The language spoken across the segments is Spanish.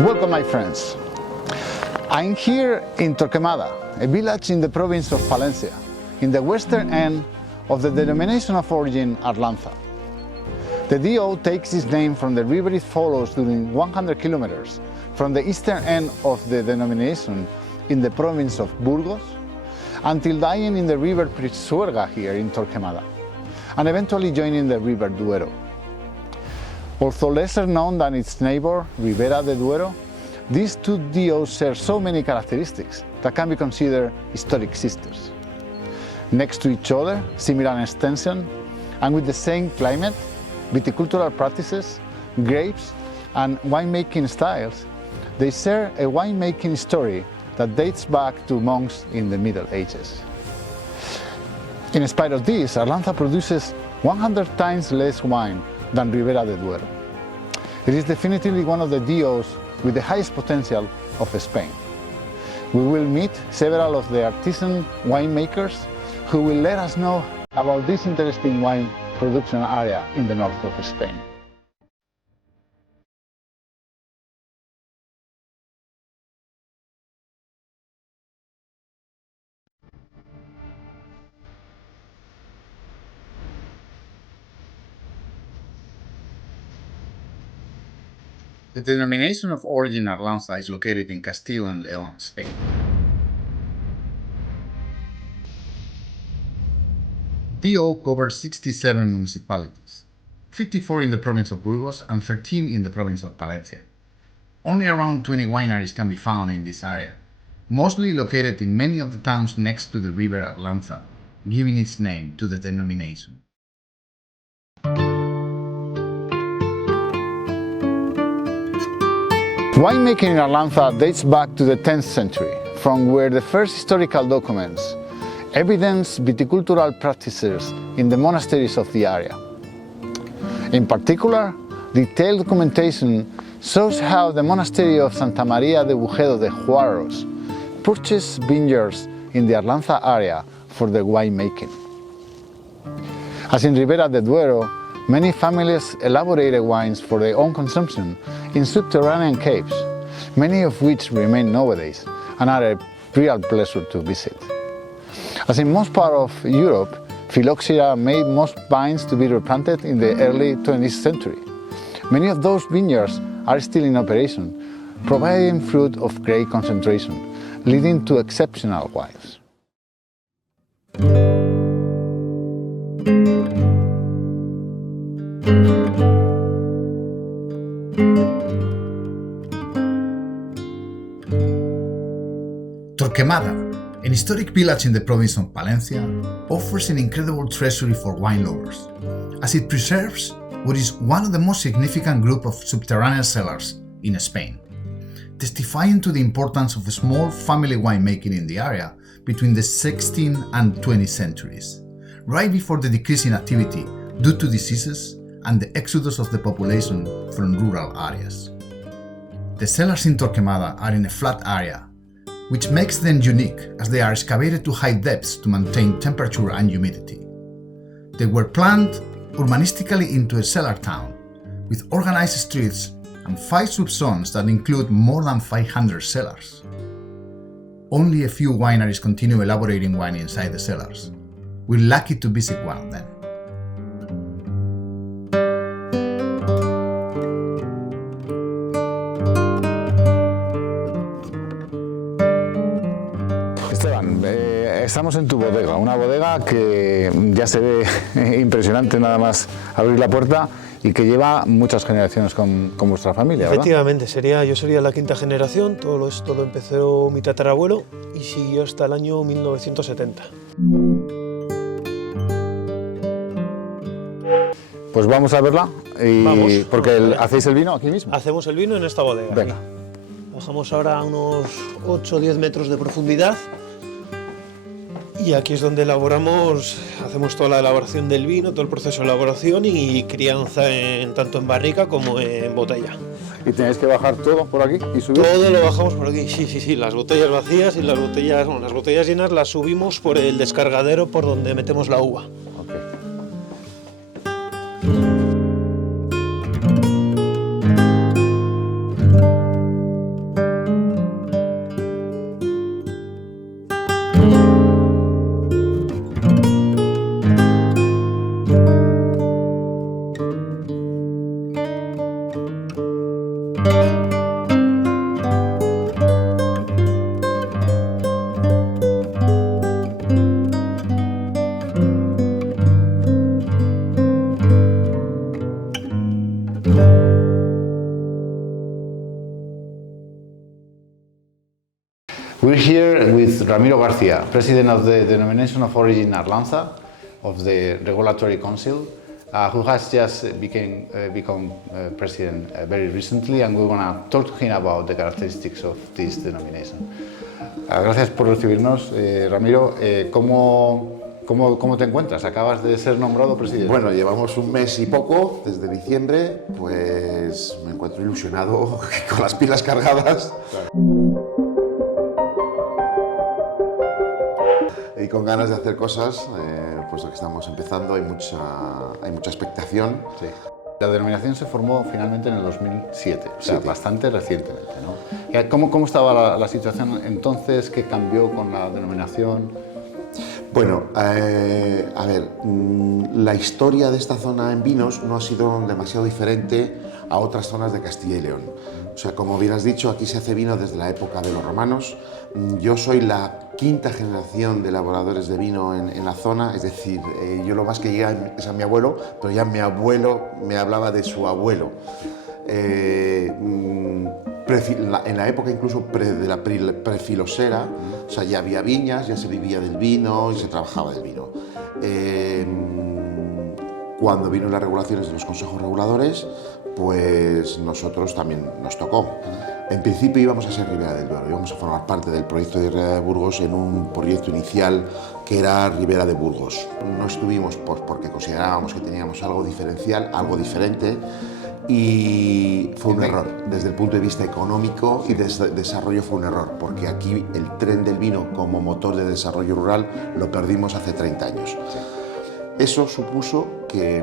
Welcome, my friends. I'm here in Torquemada, a village in the province of Palencia, in the western end of the denomination of origin Arlanza. The DO takes its name from the river it follows during 100 kilometers from the eastern end of the denomination in the province of Burgos until dying in the river Pisuerga here in Torquemada, and eventually joining the river Duero. Although lesser known than its neighbor, Ribera de Duero, these two DOs share so many characteristics that can be considered historic sisters. Next to each other, similar in extension, and with the same climate, viticultural practices, grapes, and winemaking styles, they share a winemaking story that dates back to monks in the Middle Ages. In spite of this, Arlanza produces 100 times less wine than Ribera de Duero. It is definitively one of the DOs with the highest potential of Spain. We will meet several of the artisan winemakers who will let us know about this interesting wine production area in the north of Spain. The denomination of origin Arlanza is located in Castile and León, Spain. DO covers 67 municipalities, 54 in the province of Burgos and 13 in the province of Palencia. Only around 20 wineries can be found in this area, mostly located in many of the towns next to the river Arlanza, giving its name to the denomination. Winemaking in Arlanza dates back to the 10th century, from where the first historical documents evidence viticultural practices in the monasteries of the area. In particular, detailed documentation shows how the monastery of Santa María de Bujedo de Juarros purchased vineyards in the Arlanza area for their winemaking. As in Ribera de Duero, many families elaborated wines for their own consumption in subterranean caves, many of which remain nowadays and are a real pleasure to visit. As in most parts of Europe, phylloxera made most vines to be replanted in the early 20th century. Many of those vineyards are still in operation, providing fruit of great concentration, leading to exceptional wines. Torquemada, an historic village in the province of Palencia, offers an incredible treasury for wine lovers, as it preserves what is one of the most significant group of subterranean cellars in Spain, testifying to the importance of the small family winemaking in the area between the 16th and 20th centuries, right before the decrease in activity due to diseases and the exodus of the population from rural areas. The cellars in Torquemada are in a flat area, which makes them unique as they are excavated to high depths to maintain temperature and humidity. They were planned urbanistically into a cellar town, with organized streets and 5 subzones that include more than 500 cellars. Only a few wineries continue elaborating wine inside the cellars. We're lucky to visit one of them. Esteban, estamos en tu bodega, una bodega que ya se ve impresionante nada más abrir la puerta y que lleva muchas generaciones con vuestra familia, ¿verdad? Efectivamente, yo sería la 5ª generación, todo esto lo empezó mi tatarabuelo y siguió hasta el año 1970. Pues vamos a verla, porque hacéis el vino aquí mismo. Hacemos el vino en esta bodega. Venga. Bajamos ahora a unos 8 o 10 metros de profundidad y aquí es donde hacemos toda la elaboración del vino, todo el proceso de elaboración y crianza tanto en barrica como en botella. ¿Y tenéis que bajar todo por aquí y subir? Todo lo bajamos por aquí, sí, las botellas vacías y las botellas llenas las subimos por el descargadero por donde metemos la uva. We're here with Ramiro García, President of the Denomination of Origin Arlanza of the Regulatory Council, who has just become President very recently, and we want to talk to him about the characteristics of this denomination. Gracias por recibirnos, Ramiro. ¿Cómo te encuentras? Acabas de ser nombrado presidente. Bueno, llevamos un mes y poco, desde diciembre, pues me encuentro ilusionado, con las pilas cargadas. Claro. Y con ganas de hacer cosas, puesto que estamos empezando, hay mucha expectación. Sí. La denominación se formó finalmente en el 2007, o sea, bastante recientemente, ¿no? ¿Cómo estaba la situación entonces? ¿Qué cambió con la denominación? Bueno, a ver, la historia de esta zona en vinos no ha sido demasiado diferente a otras zonas de Castilla y León. O sea, como bien has dicho, aquí se hace vino desde la época de los romanos. Yo soy la 5ª generación de elaboradores de vino en la zona, es decir, yo lo más que llegué es a mi abuelo, pero ya mi abuelo me hablaba de su abuelo. En la época incluso de la prefilosera, o sea, ya había viñas, ya se vivía del vino y se trabajaba del vino. Cuando vino las regulaciones de los consejos reguladores, pues nosotros también nos tocó. En principio íbamos a ser Ribera del Duero, íbamos a formar parte del proyecto de Ribera de Burgos en un proyecto inicial que era Ribera de Burgos. No estuvimos porque considerábamos que teníamos algo diferencial, algo diferente, y fue un error. Desde el punto de vista económico y de desarrollo fue un error, porque aquí el tren del vino como motor de desarrollo rural lo perdimos hace 30 años. Eso supuso que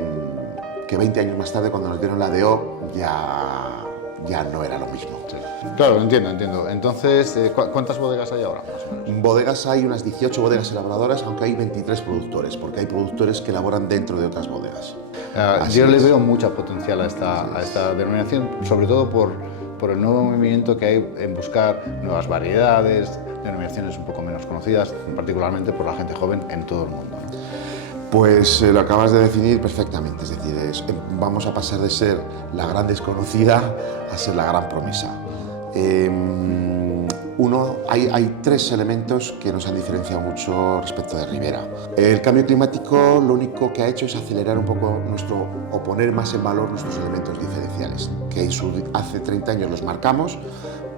20 años más tarde, cuando nos dieron la DO, ya no era lo mismo. Sí. Claro, entiendo. Entonces, ¿cuántas bodegas hay ahora, más o menos? Bodegas hay unas 18 bodegas elaboradoras, aunque hay 23 productores, porque hay productores que elaboran dentro de otras bodegas. Yo le veo mucha potencial a esta denominación, sobre todo por el nuevo movimiento que hay en buscar nuevas variedades, denominaciones un poco menos conocidas, particularmente por la gente joven en todo el mundo, ¿no? Pues lo acabas de definir perfectamente, es decir, vamos a pasar de ser la gran desconocida a ser la gran promesa. Hay 3 elementos que nos han diferenciado mucho respecto de Ribera. El cambio climático lo único que ha hecho es acelerar un poco o poner más en valor nuestros elementos diferenciales, que hace 30 años los marcamos,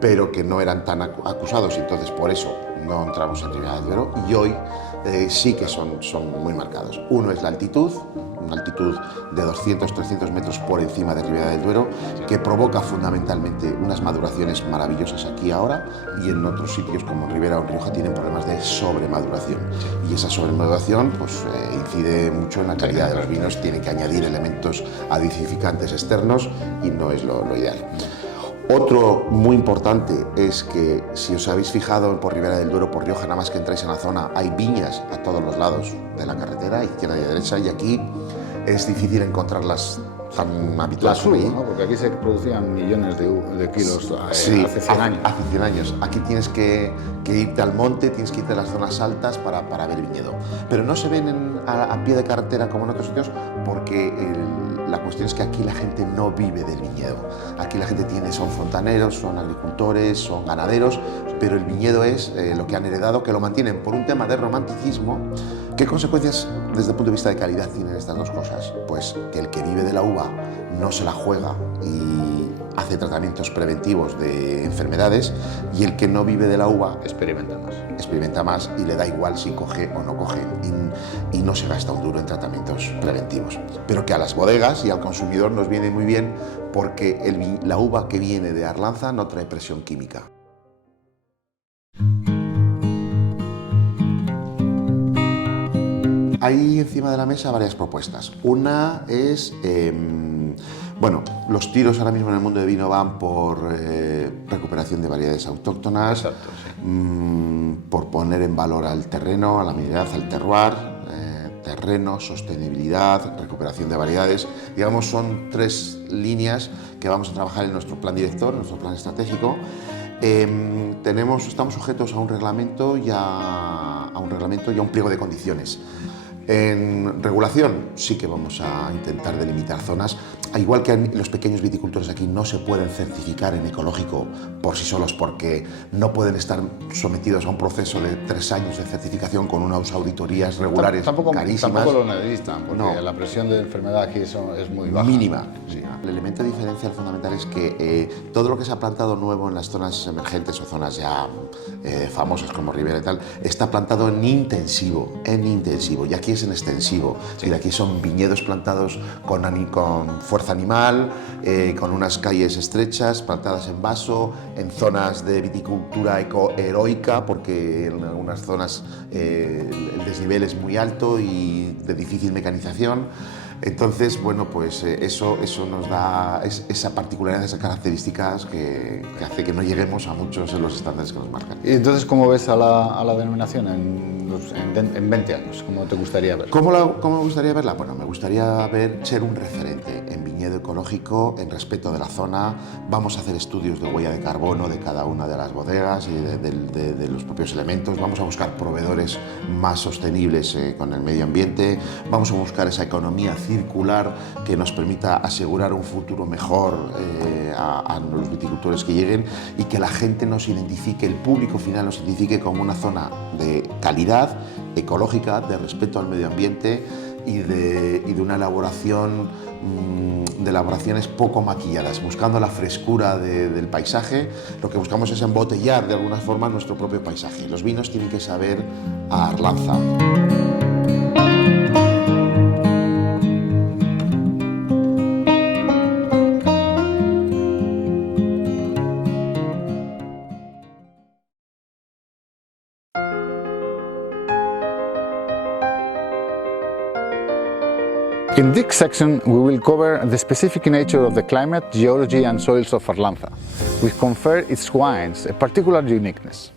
pero que no eran tan acusados, y entonces por eso no entramos en Ribera del Duero, y hoy sí que son muy marcados. Uno es la altitud, una altitud de 200-300 metros por encima de Ribera del Duero, que provoca fundamentalmente unas maduraciones maravillosas aquí ahora, y en otros sitios como Ribera o Rioja tienen problemas de sobremaduración. Y esa sobremaduración pues, incide mucho en la calidad de los vinos, tiene que añadir elementos acidificantes externos y no es lo ideal. Otro muy importante es que, si os habéis fijado por Ribera del Duero, por Rioja, nada más que entráis en la zona, hay viñas a todos los lados de la carretera, izquierda y derecha, y aquí es difícil encontrarlas tan habituales como allí. ¿no? Porque aquí se producían millones de kilos sí, hace 100 años. Hace 100 años. Aquí tienes que irte al monte, tienes que irte a las zonas altas para ver viñedo. Pero no se ven a pie de carretera como en otros sitios, porque la cuestión es que aquí la gente no vive del viñedo. Aquí la gente son fontaneros, son agricultores, son ganaderos, pero el viñedo es lo que han heredado, que lo mantienen por un tema de romanticismo. ¿Qué consecuencias desde el punto de vista de calidad tienen estas dos cosas? Pues que el que vive de la uva no se la juega y hace tratamientos preventivos de enfermedades, y el que no vive de la uva experimenta más y le da igual si coge o no coge, y no se gasta un duro en tratamientos preventivos. Pero que a las bodegas y al consumidor nos viene muy bien, porque la uva que viene de Arlanza no trae presión química. Hay encima de la mesa varias propuestas. Una es, los tiros ahora mismo en el mundo del vino van por recuperación de variedades autóctonas. Exacto, sí. Por poner en valor al terreno, a la mineral, al terroir, terreno, sostenibilidad, recuperación de variedades. Digamos, son tres líneas que vamos a trabajar en nuestro plan director, nuestro plan estratégico. Estamos sujetos a un reglamento y a un pliego de condiciones. En regulación sí que vamos a intentar delimitar zonas, igual que los pequeños viticultores aquí no se pueden certificar en ecológico por sí solos, porque no pueden estar sometidos a un proceso de 3 años de certificación con unas auditorías regulares carísimas. Tampoco lo necesitan, porque no. La presión de enfermedad aquí es muy baja. Mínima. Sí. El elemento diferencial fundamental es que todo lo que se ha plantado nuevo en las zonas emergentes o zonas ya famosas como Ribera y tal, está plantado en intensivo, y aquí es en extensivo. Sí. Y aquí son viñedos plantados con fuerza animal, con unas calles estrechas, plantadas en vaso, en zonas de viticultura heroica, porque en algunas zonas el desnivel es muy alto y de difícil mecanización. Entonces, eso nos da esa particularidad, esas características que hace que no lleguemos a muchos de los estándares que nos marcan. ¿Y entonces cómo ves a la denominación en 20 años? ¿Cómo te gustaría verla? ¿Cómo me gustaría verla? Bueno, me gustaría ser un referente en viñedo ecológico, en respeto de la zona. Vamos a hacer estudios de huella de carbono de cada una de las bodegas y de los propios elementos. Vamos a buscar proveedores más sostenibles con el medio ambiente. Vamos a buscar esa economía circular que nos permita asegurar un futuro mejor a los viticultores que lleguen, y que la gente nos identifique, el público final nos identifique como una zona de calidad, ecológica, de respeto al medio ambiente y de una elaboración, de elaboraciones poco maquilladas, buscando la frescura del paisaje. Lo que buscamos es embotellar de alguna forma nuestro propio paisaje. Los vinos tienen que saber a Arlanza. In this section, we will cover the specific nature of the climate, geology and soils of Arlanza, which confer its wines a particular uniqueness.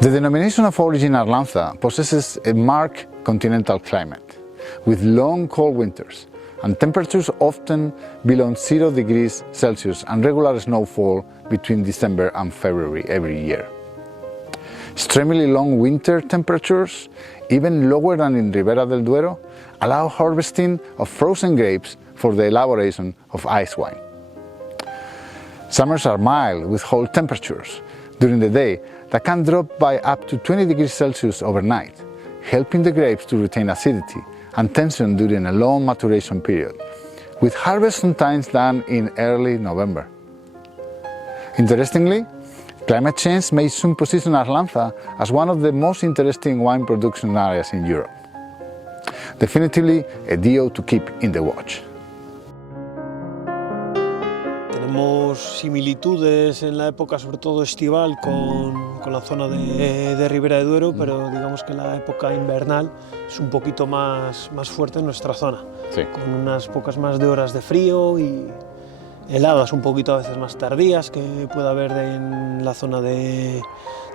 The denomination of origin Arlanza possesses a marked continental climate, with long cold winters and temperatures often below 0 degrees Celsius and regular snowfall between December and February every year. Extremely long winter temperatures, even lower than in Ribera del Duero, allow harvesting of frozen grapes for the elaboration of ice wine. Summers are mild with cold temperatures during the day that can drop by up to 20 degrees Celsius overnight, helping the grapes to retain acidity and tension during a long maturation period, with harvest sometimes done in early November. Interestingly, Climate change may soon position Arlanza as one of the most interesting wine production areas in Europe. Definitely a deal to keep in the watch. Tenemos similitudes en la época, sobre todo estival, con la zona de Ribera de Duero, pero digamos que la época invernal es un poquito más fuerte en nuestra zona, Sí. con unas pocas más de horas de frío y heladas un poquito a veces más tardías que puede haber en la zona de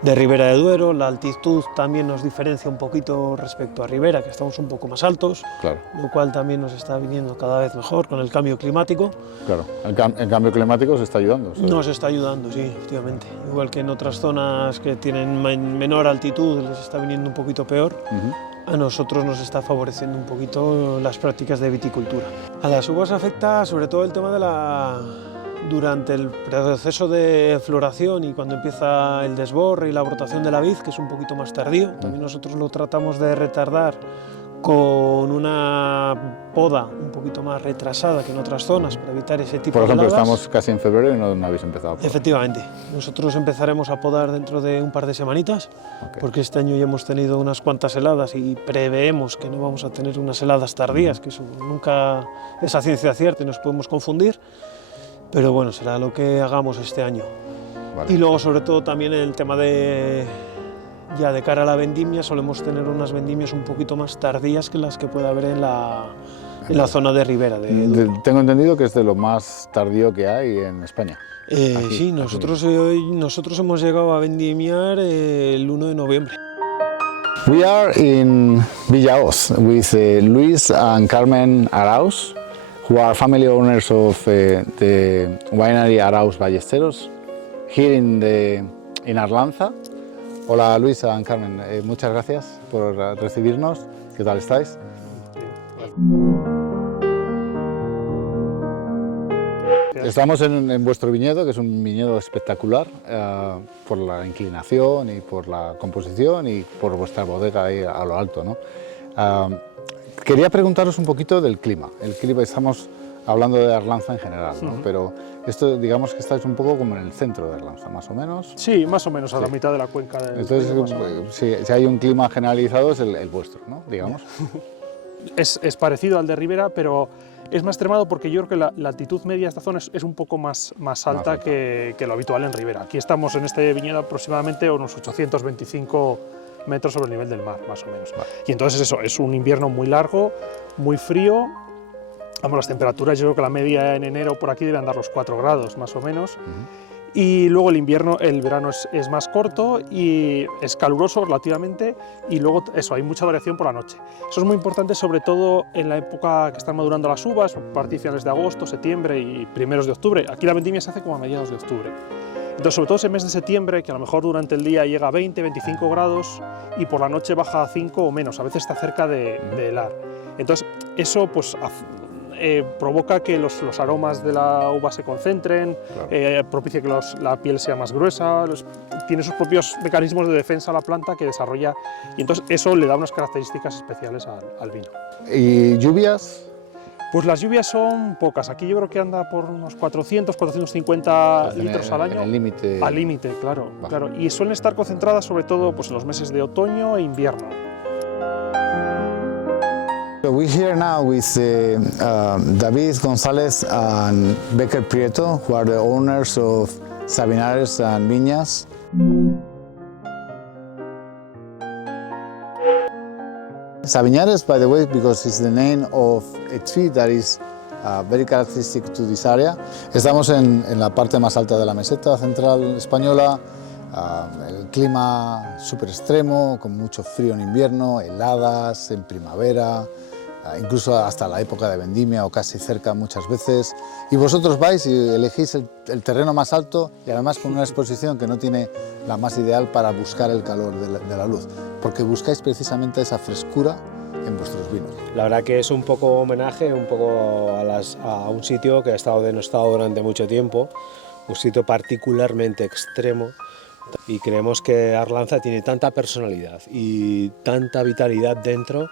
Ribera de Duero. La altitud también nos diferencia un poquito respecto a Ribera, que estamos un poco más altos, Claro, lo cual también nos está viniendo cada vez mejor con el cambio climático. claro. El cambio climático se está ayudando. Nos está ayudando, sí, efectivamente. Igual que en otras zonas que tienen menor altitud les está viniendo un poquito peor, a nosotros nos está favoreciendo un poquito las prácticas de viticultura. A las uvas afecta sobre todo el tema durante el proceso de floración y cuando empieza el desborre y la brotación de la vid, que es un poquito más tardío. También nosotros lo tratamos de retardar con una poda un poquito más retrasada que en otras zonas para evitar ese tipo Por ejemplo, de heladas. estamos casi en febrero y no habéis empezado a podar. Efectivamente, nosotros empezaremos a podar dentro de un par de semanitas, porque este año ya hemos tenido unas cuantas heladas y preveemos que no vamos a tener unas heladas tardías, que eso nunca es a ciencia cierta y nos podemos confundir, pero bueno, será lo que hagamos este año. Vale. Y luego sobre todo también el tema ya de cara a la vendimia, solemos tener unas vendimias un poquito más tardías que las que puede haber en la zona de Ribera de Duero. Tengo entendido que es de lo más tardío que hay en España. Sí, nosotros hemos llegado a vendimiar el 1 de noviembre. We are in Villahoz with Luis and Carmen Arauz, who are family owners of the winery Arauz Ballesteros here in Arlanza. Hola Luis and Carmen, muchas gracias por recibirnos. ¿Qué tal estáis? Estamos en vuestro viñedo, que es un viñedo espectacular por la inclinación y por la composición y por vuestra bodega ahí a lo alto, ¿no? Quería preguntaros un poquito del clima. El clima, estamos hablando de Arlanza en general, ¿no? Pero esto, digamos que estáis un poco como en el centro de Arlanza, más o menos. Sí, más o menos, a la mitad de la cuenca del Entonces, río, más o menos. si hay un clima generalizado es el vuestro, ¿no? Digamos. Es parecido al de Ribera, pero es más extremado porque yo creo que la altitud media de esta zona es un poco más alta que lo habitual en Ribera. Aquí estamos en este viñedo aproximadamente a unos 825 metros sobre el nivel del mar, más o menos. Vale. Y entonces eso, es un invierno muy largo, muy frío. Vamos, las temperaturas, yo creo que la media en enero por aquí debe andar los 4 grados, más o menos. Y luego el verano es más corto y es caluroso relativamente, y luego eso, hay mucha variación por la noche. Eso es muy importante, sobre todo en la época que están madurando las uvas, a partir de finales de agosto, septiembre y primeros de octubre. Aquí la vendimia se hace como a mediados de octubre. Entonces, sobre todo ese mes de septiembre, que a lo mejor durante el día llega a 20, 25 grados y por la noche baja a 5 o menos, a veces está cerca de helar. Entonces, eso pues provoca que los aromas de la uva se concentren, claro. Propicia que la piel sea más gruesa, tiene sus propios mecanismos de defensa a la planta que desarrolla, y entonces eso le da unas características especiales al vino. ¿Y lluvias? Pues las lluvias son pocas, aquí yo creo que anda por unos 400, 450 litros al año. Al límite. Al límite, claro, claro. Y suelen estar concentradas sobre todo pues, en los meses de otoño e invierno. So we're here now with David González and Becker Prieto, who are the owners of Sabinares and Viñas. Sabinares, by the way, because it's the name of a tree that is very characteristic to this area. Estamos en la parte más alta de la meseta central española. El clima súper extremo, con mucho frío en invierno, heladas en primavera, incluso hasta la época de vendimia o casi cerca muchas veces. Y vosotros vais y elegís el terreno más alto y además con una exposición que no tiene la más ideal para buscar el calor de la luz, porque buscáis precisamente esa frescura en vuestros vinos. La verdad que es un poco homenaje un poco a un sitio que ha estado denostado durante mucho tiempo, un sitio particularmente extremo. Y creemos que Arlanza tiene tanta personalidad y tanta vitalidad dentro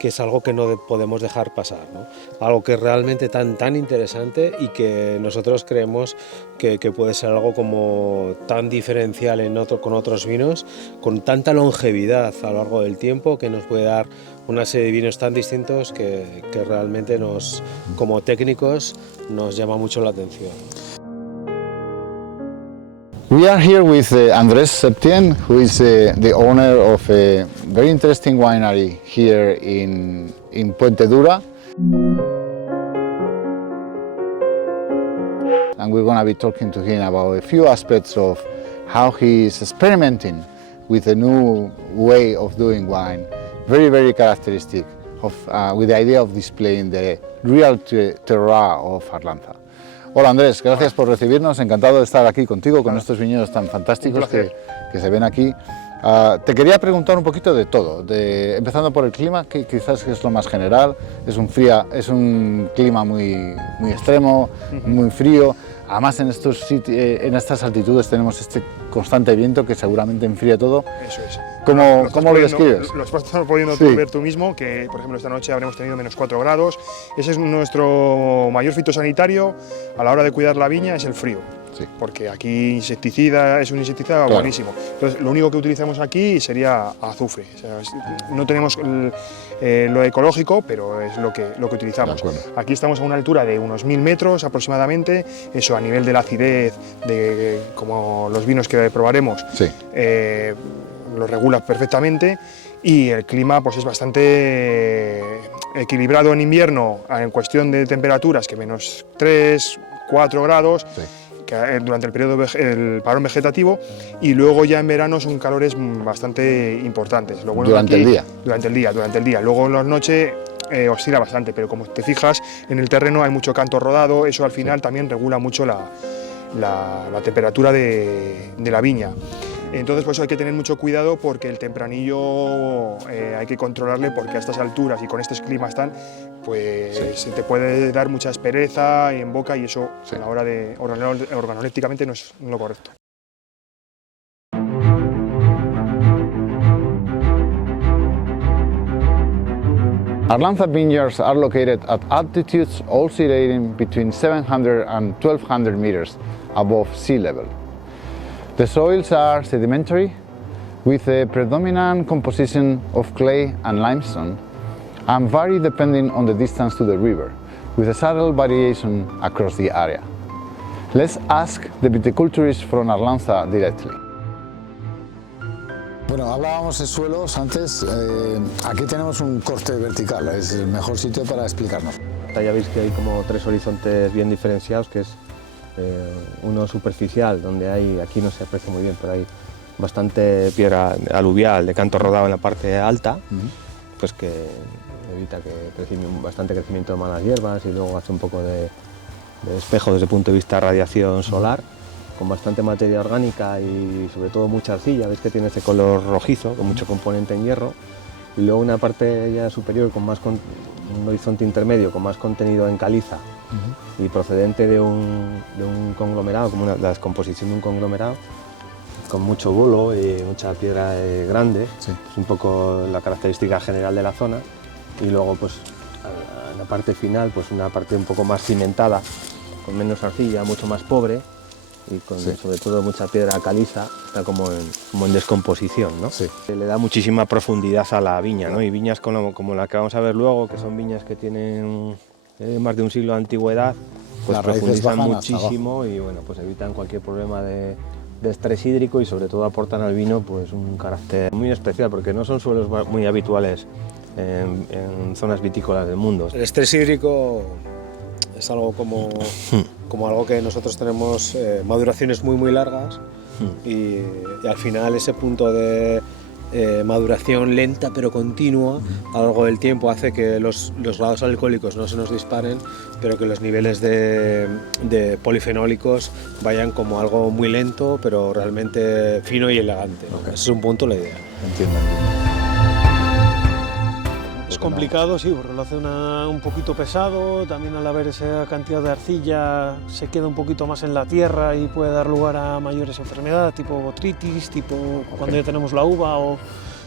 que es algo que no podemos dejar pasar, ¿no? Algo que es realmente tan interesante y que nosotros creemos que puede ser algo como tan diferencial con otros vinos, con tanta longevidad a lo largo del tiempo, que nos puede dar una serie de vinos tan distintos que realmente como técnicos nos llama mucho la atención. We are here with Andrés Septien, who is the owner of a very interesting winery here in Puente Dura. And we're going to be talking to him about a few aspects of how he is experimenting with a new way of doing wine, very characteristic of, with the idea of displaying the real terroir of Arlanza. Hola Andrés, gracias por recibirnos, encantado de estar aquí contigo con estos viñedos tan fantásticos que se ven aquí. Te quería preguntar un poquito de todo, empezando por el clima, que quizás es lo más general, es un clima muy extremo, muy frío. Además en estas altitudes tenemos este constante viento que seguramente enfría todo. Eso es. ¿Cómo lo describes? Lo estás pudiendo ver tú mismo, que por ejemplo esta noche habremos tenido -4 grados. Ese es nuestro mayor fitosanitario a la hora de cuidar la viña, es el frío. Sí. Porque aquí es un insecticida buenísimo. Entonces lo único que utilizamos aquí sería azufre. O sea, no tenemos lo ecológico, pero es lo que utilizamos. Aquí estamos a una altura de unos 1000 metros aproximadamente. Eso a nivel de la acidez, como los vinos que probaremos, sí. Lo regula perfectamente. Y el clima pues es bastante equilibrado en invierno en cuestión de temperaturas, que -3, 4 grados. Sí. Durante el periodo el parón vegetativo, y luego ya en verano son calores bastante importantes. Lo bueno durante el día. Durante el día. Luego en la noche oscila bastante, pero como te fijas en el terreno hay mucho canto rodado, eso al final también regula mucho la temperatura de la viña. Entonces por eso hay que tener mucho cuidado, porque el tempranillo hay que controlarle, porque a estas alturas y con estos climas pues se te puede dar mucha aspereza en boca, y eso a la hora de organolépticamente no es lo correcto. Arlanza vineyards are located at altitudes oscillating between 700 and 1200 meters above sea level. The soils are sedimentary, with a predominant composition of clay and limestone, and vary depending on the distance to the river, with a subtle variation across the area. Let's ask the viticulturist from Arlanza directly. Bueno, hablábamos de suelos antes. Aquí tenemos un corte vertical, es el mejor sitio para explicarnos. Ya veis que hay como 3 horizontes bien diferenciados, que es uno superficial, donde aquí no se aprecia muy bien, pero hay bastante piedra aluvial de canto rodado en la parte alta, pues que evita bastante crecimiento de malas hierbas, y luego hace un poco de espejo desde el punto de vista de radiación solar, con bastante materia orgánica y sobre todo mucha arcilla. Veis que tiene este color rojizo, con mucho componente en hierro, y luego una parte ya superior con un horizonte intermedio con más contenido en caliza, y procedente de un conglomerado, como la descomposición de un conglomerado, con mucho bolo y mucha piedra grande. Sí. Es un poco la característica general de la zona. Y luego pues en la parte final, pues una parte un poco más cimentada, con menos arcilla, mucho más pobre, y con sobre todo mucha piedra caliza, está como en descomposición, ¿no? Sí. Le da muchísima profundidad a la viña, ¿no? Y viñas como la que vamos a ver luego, que son viñas que tienen más de un siglo de antigüedad, pues profundizan muchísimo y bueno, pues evitan cualquier problema de estrés hídrico, y sobre todo aportan al vino pues un carácter muy especial, porque no son suelos muy habituales en zonas vitícolas del mundo. El estrés hídrico es algo como algo que nosotros tenemos maduraciones muy largas, y al final ese punto de maduración lenta pero continua a lo largo del tiempo hace que los grados alcohólicos no se nos disparen, pero que los niveles de polifenólicos vayan como algo muy lento pero realmente fino y elegante, ¿no? Okay. Ese es un punto la idea. Entiendo. Es complicado, sí, porque lo hace un poquito pesado. También al haber esa cantidad de arcilla se queda un poquito más en la tierra y puede dar lugar a mayores enfermedades, tipo botritis, tipo cuando ya tenemos la uva, o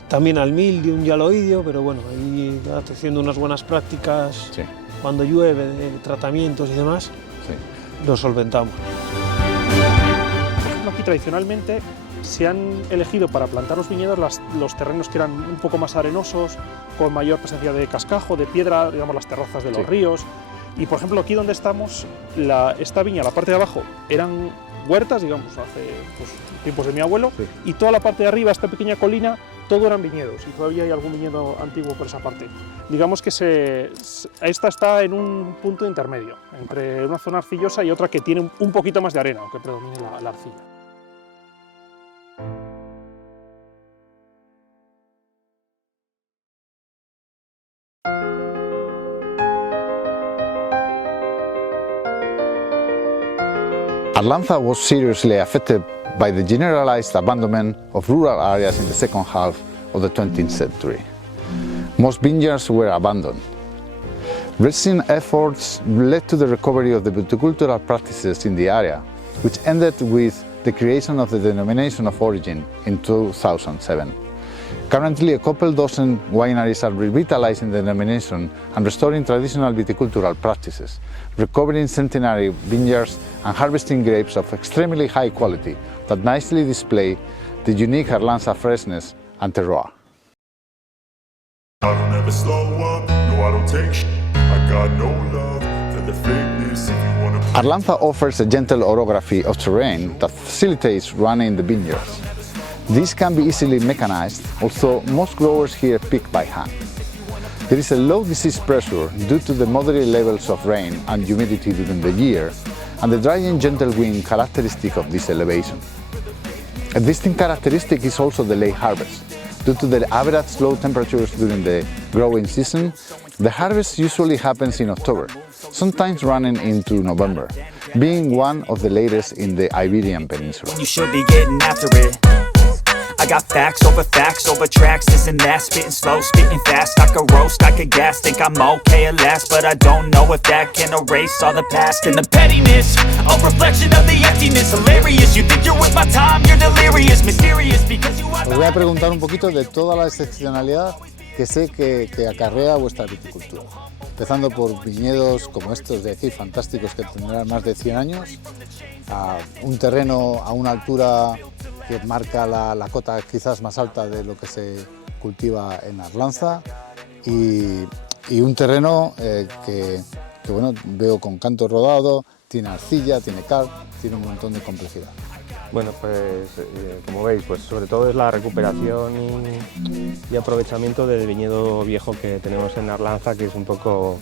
también al mildium y al oidio, pero bueno, ahí haciendo unas buenas prácticas, Sí. cuando llueve, de tratamientos y demás, Sí. lo solventamos. Por ejemplo, aquí tradicionalmente se han elegido para plantar los viñedos los terrenos que eran un poco más arenosos, con mayor presencia de cascajo, de piedra, digamos las terrazas de los Sí. ríos. Y por ejemplo, aquí donde estamos, esta viña, la parte de abajo, eran huertas, digamos, hace pues, tiempos de mi abuelo, Sí. y toda la parte de arriba, esta pequeña colina, todo eran viñedos, y todavía hay algún viñedo antiguo por esa parte. Digamos que esta está en un punto intermedio, entre una zona arcillosa y otra que tiene un poquito más de arena, aunque predomine la arcilla. Arlanza was seriously affected by the generalized abandonment of rural areas in the second half of the 20th century. Most vineyards were abandoned. Recent efforts led to the recovery of the viticultural practices in the area, which ended with the creation of the denomination of origin in 2007. Currently, a couple dozen wineries are revitalizing the denomination and restoring traditional viticultural practices, recovering centenary vineyards and harvesting grapes of extremely high quality that nicely display the unique Arlanza freshness and terroir. I don't ever slow up, no I don't take sh**. I got no love for the fakeness. If you wanna Arlanza offers a gentle orography of terrain that facilitates running the vineyards. This can be easily mechanized, although most growers here pick by hand. There is a low disease pressure due to the moderate levels of rain and humidity during the year, and the dry and gentle wind characteristic of this elevation. A distinct characteristic is also the late harvest. Due to the average low temperatures during the growing season, the harvest usually happens in October, sometimes running into November, being one of the latest in the Iberian Peninsula. You should be getting after it. I got facts over tracks, this and that, spitting slow, spitting fast. I could roast, I could gas, think I'm okay at last, but I don't know if that can erase all the past. And the pettiness, a reflection of the emptiness, hilarious. You think you're with my time, you're delirious, mysterious because you are. Os voy a preguntar un poquito de toda la excepcionalidad que sé que acarrea vuestra viticultura. Empezando por viñedos como estos de aquí, fantásticos, que tendrán más de 100 años, a un terreno a una altura que marca la cota quizás más alta de lo que se cultiva en Arlanza, y un terreno que bueno, veo con canto rodado, tiene arcilla, tiene cal, tiene un montón de complejidad. Bueno, pues como veis, pues sobre todo es la recuperación y aprovechamiento del viñedo viejo que tenemos en Arlanza, que es un poco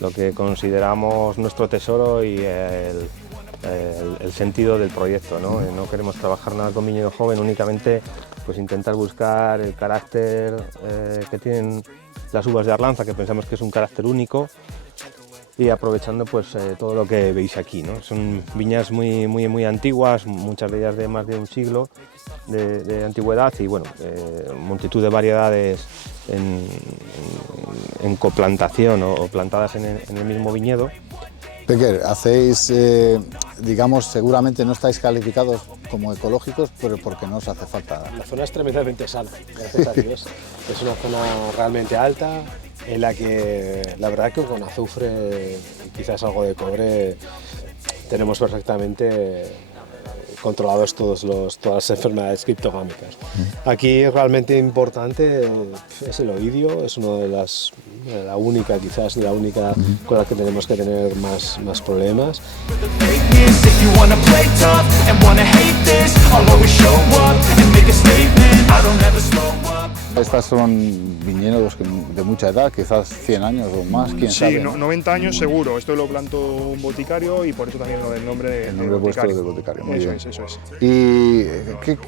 lo que consideramos nuestro tesoro y el sentido del proyecto, ¿no? No queremos trabajar nada con viñedo joven, únicamente pues intentar buscar el carácter que tienen las uvas de Arlanza, que pensamos que es un carácter único, y aprovechando pues todo lo que veis aquí, ¿no? Son viñas muy antiguas, muchas de ellas de más de un siglo de antigüedad, y bueno, multitud de variedades en coplantación o plantadas en el mismo viñedo. Peker, hacéis, digamos, seguramente no estáis calificados como ecológicos, pero porque no os hace falta. La zona es tremendamente sana, gracias a Dios. Es una zona realmente alta, en la que la verdad que con azufre y quizás algo de cobre tenemos perfectamente controlados todas las enfermedades criptogámicas. Aquí realmente importante es el oidio, es una de la única con la que tenemos que tener más problemas. Estas son viñedos de mucha edad, quizás 100 años o más, quién sabe. Sí, 90 años seguro. Esto lo plantó un boticario y por eso también lo del nombre El nombre vuestro de boticario, muy bien. Eso es. ¿Y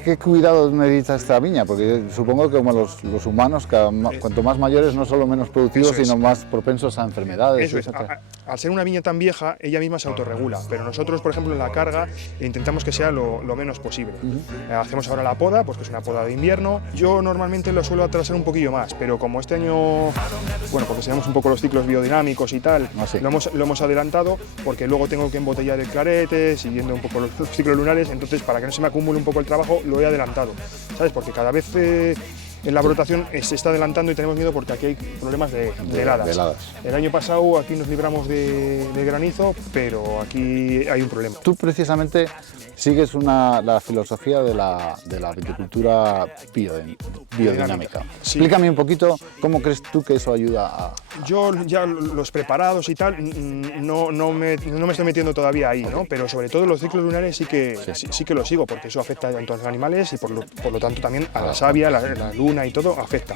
qué cuidado necesita esta viña? Porque supongo que como los humanos, cuanto más mayores, no solo menos productivos, Eso es. sino más propensos a enfermedades. Eso es. etcétera. Al ser una viña tan vieja, ella misma se autorregula, pero nosotros, por ejemplo, en la carga intentamos que sea lo menos posible. Hacemos ahora la poda, pues que es una poda de invierno. Yo normalmente lo suelo atrasar un poquillo más, pero como este año, bueno, porque sabemos un poco los ciclos biodinámicos y tal, sí. lo hemos adelantado, porque luego tengo que embotellar el clarete, siguiendo un poco los ciclos lunares, entonces para que no se me acumule un poco el trabajo, lo he adelantado, ¿sabes? Porque cada vez la brotación se está adelantando y tenemos miedo porque aquí hay problemas de heladas. El año pasado aquí nos libramos de granizo, pero aquí hay un problema. Tú precisamente sigues la filosofía de la viticultura biodinámica. Sí. Explícame un poquito cómo crees tú que eso ayuda a... Yo ya los preparados y tal no me estoy metiendo todavía ahí, ¿no? Pero sobre todo los ciclos lunares sí que los sigo, porque eso afecta tanto a los animales y por lo tanto también a la savia, la luna y todo afecta.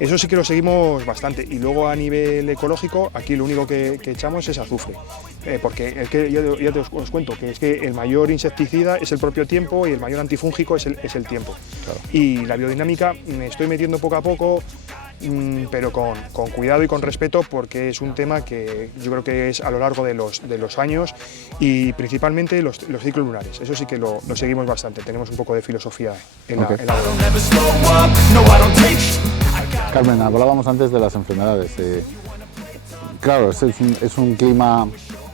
Eso sí que lo seguimos bastante, y luego a nivel ecológico aquí lo único que echamos es azufre, porque es que ya os cuento que es que el mayor insecticida es el propio tiempo y el mayor antifúngico es el tiempo. Claro. Y la biodinámica me estoy metiendo poco a poco, pero con cuidado y con respeto, porque es un tema que yo creo que es a lo largo de los años, y principalmente los ciclos lunares. Eso sí que lo seguimos bastante, tenemos un poco de filosofía en la Carmen, hablábamos antes de las enfermedades. Claro, es un clima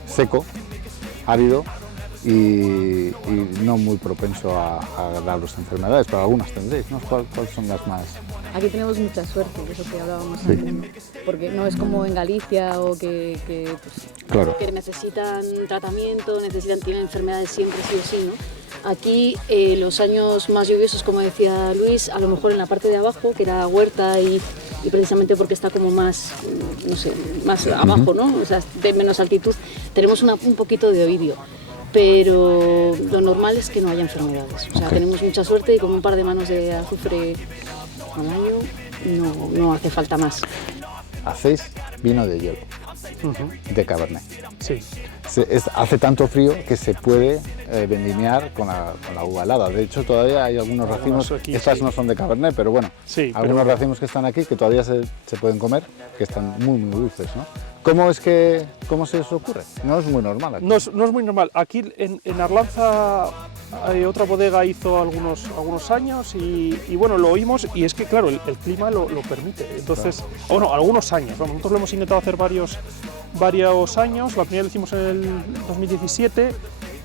seco, árido y no muy propenso a daros enfermedades, pero algunas tendréis, ¿no? ¿Cuáles son las más...? Aquí tenemos mucha suerte, de eso que hablábamos antes, porque no es como en Galicia o que necesitan tratamiento, tienen enfermedades siempre sí o sí, ¿no? Aquí los años más lluviosos, como decía Luis, a lo mejor en la parte de abajo, que era huerta y precisamente porque está como más, no sé, más abajo, ¿no? O sea, de menos altitud, tenemos un poquito de oidio. Pero lo normal es que no haya enfermedades. O sea, tenemos mucha suerte y con un par de manos de azufre al año no hace falta más. Hacéis vino de hielo, de Cabernet. Sí. Hace tanto frío que se puede vendimiar con la uva helada. De hecho, todavía hay algunos racimos, estas no son de Cabernet, pero bueno, algunos racimos que están aquí que todavía se pueden comer, que están muy, muy dulces, ¿no? ¿Cómo se os ocurre? No es muy normal aquí. No es muy normal. Aquí en Arlanza otra bodega hizo algunos años y bueno, lo oímos, y es que claro, el clima lo permite. Entonces, bueno, algunos años. Vamos, nosotros lo hemos intentado hacer varios años. La primera lo hicimos en el 2017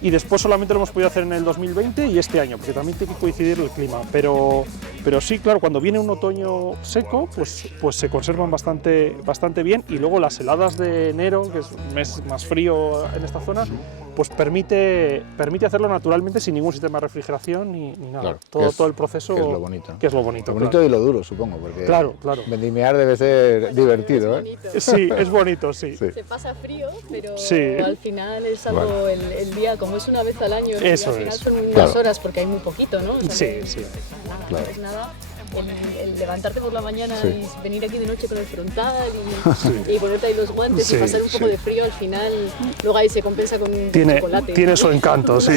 y después solamente lo hemos podido hacer en el 2020 y este año, porque también tiene que coincidir el clima. Pero sí, claro, cuando viene un otoño seco, pues se conservan bastante bien, y luego las heladas de enero, que es un mes más frío en esta zona, pues permite hacerlo naturalmente sin ningún sistema de refrigeración ni nada. Claro, todo el proceso. Que es lo bonito. Que es lo bonito. Lo bonito, claro. Y lo duro, supongo, porque claro. vendimiar debe ser divertido, ¿eh? Sí, es bonito, sí. Se pasa frío, pero sí. Al final es algo, el día, como es una vez al año, eso al final es. son unas horas porque hay muy poquito, ¿no? O sea, sí. No es nada. El levantarte por la mañana y venir aquí de noche con el frontal y ponerte ahí los guantes y pasar un poco de frío, al final luego ahí se compensa con chocolate. Tiene su encanto, sí.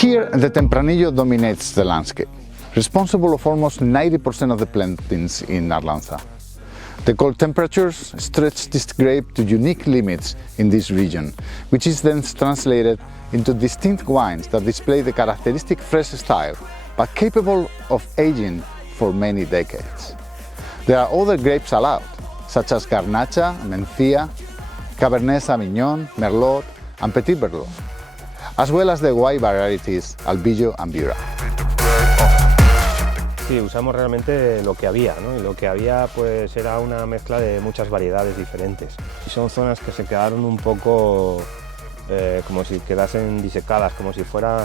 Here, the Tempranillo dominates the landscape, responsible of almost 90% of the plantings in Arlanza. The cold temperatures stretch this grape to unique limits in this region, which is then translated into distinct wines that display the characteristic fresh style, but capable of aging for many decades. There are other grapes allowed, such as Garnacha, Mencía, Cabernet Sauvignon, Merlot, and Petit Verdot, as well as the white varieties Albillo and Bira. Sí, usamos realmente lo que había, ¿no? Y lo que había pues era una mezcla de muchas variedades diferentes. Y son zonas que se quedaron un poco como si quedasen disecadas, como si fuera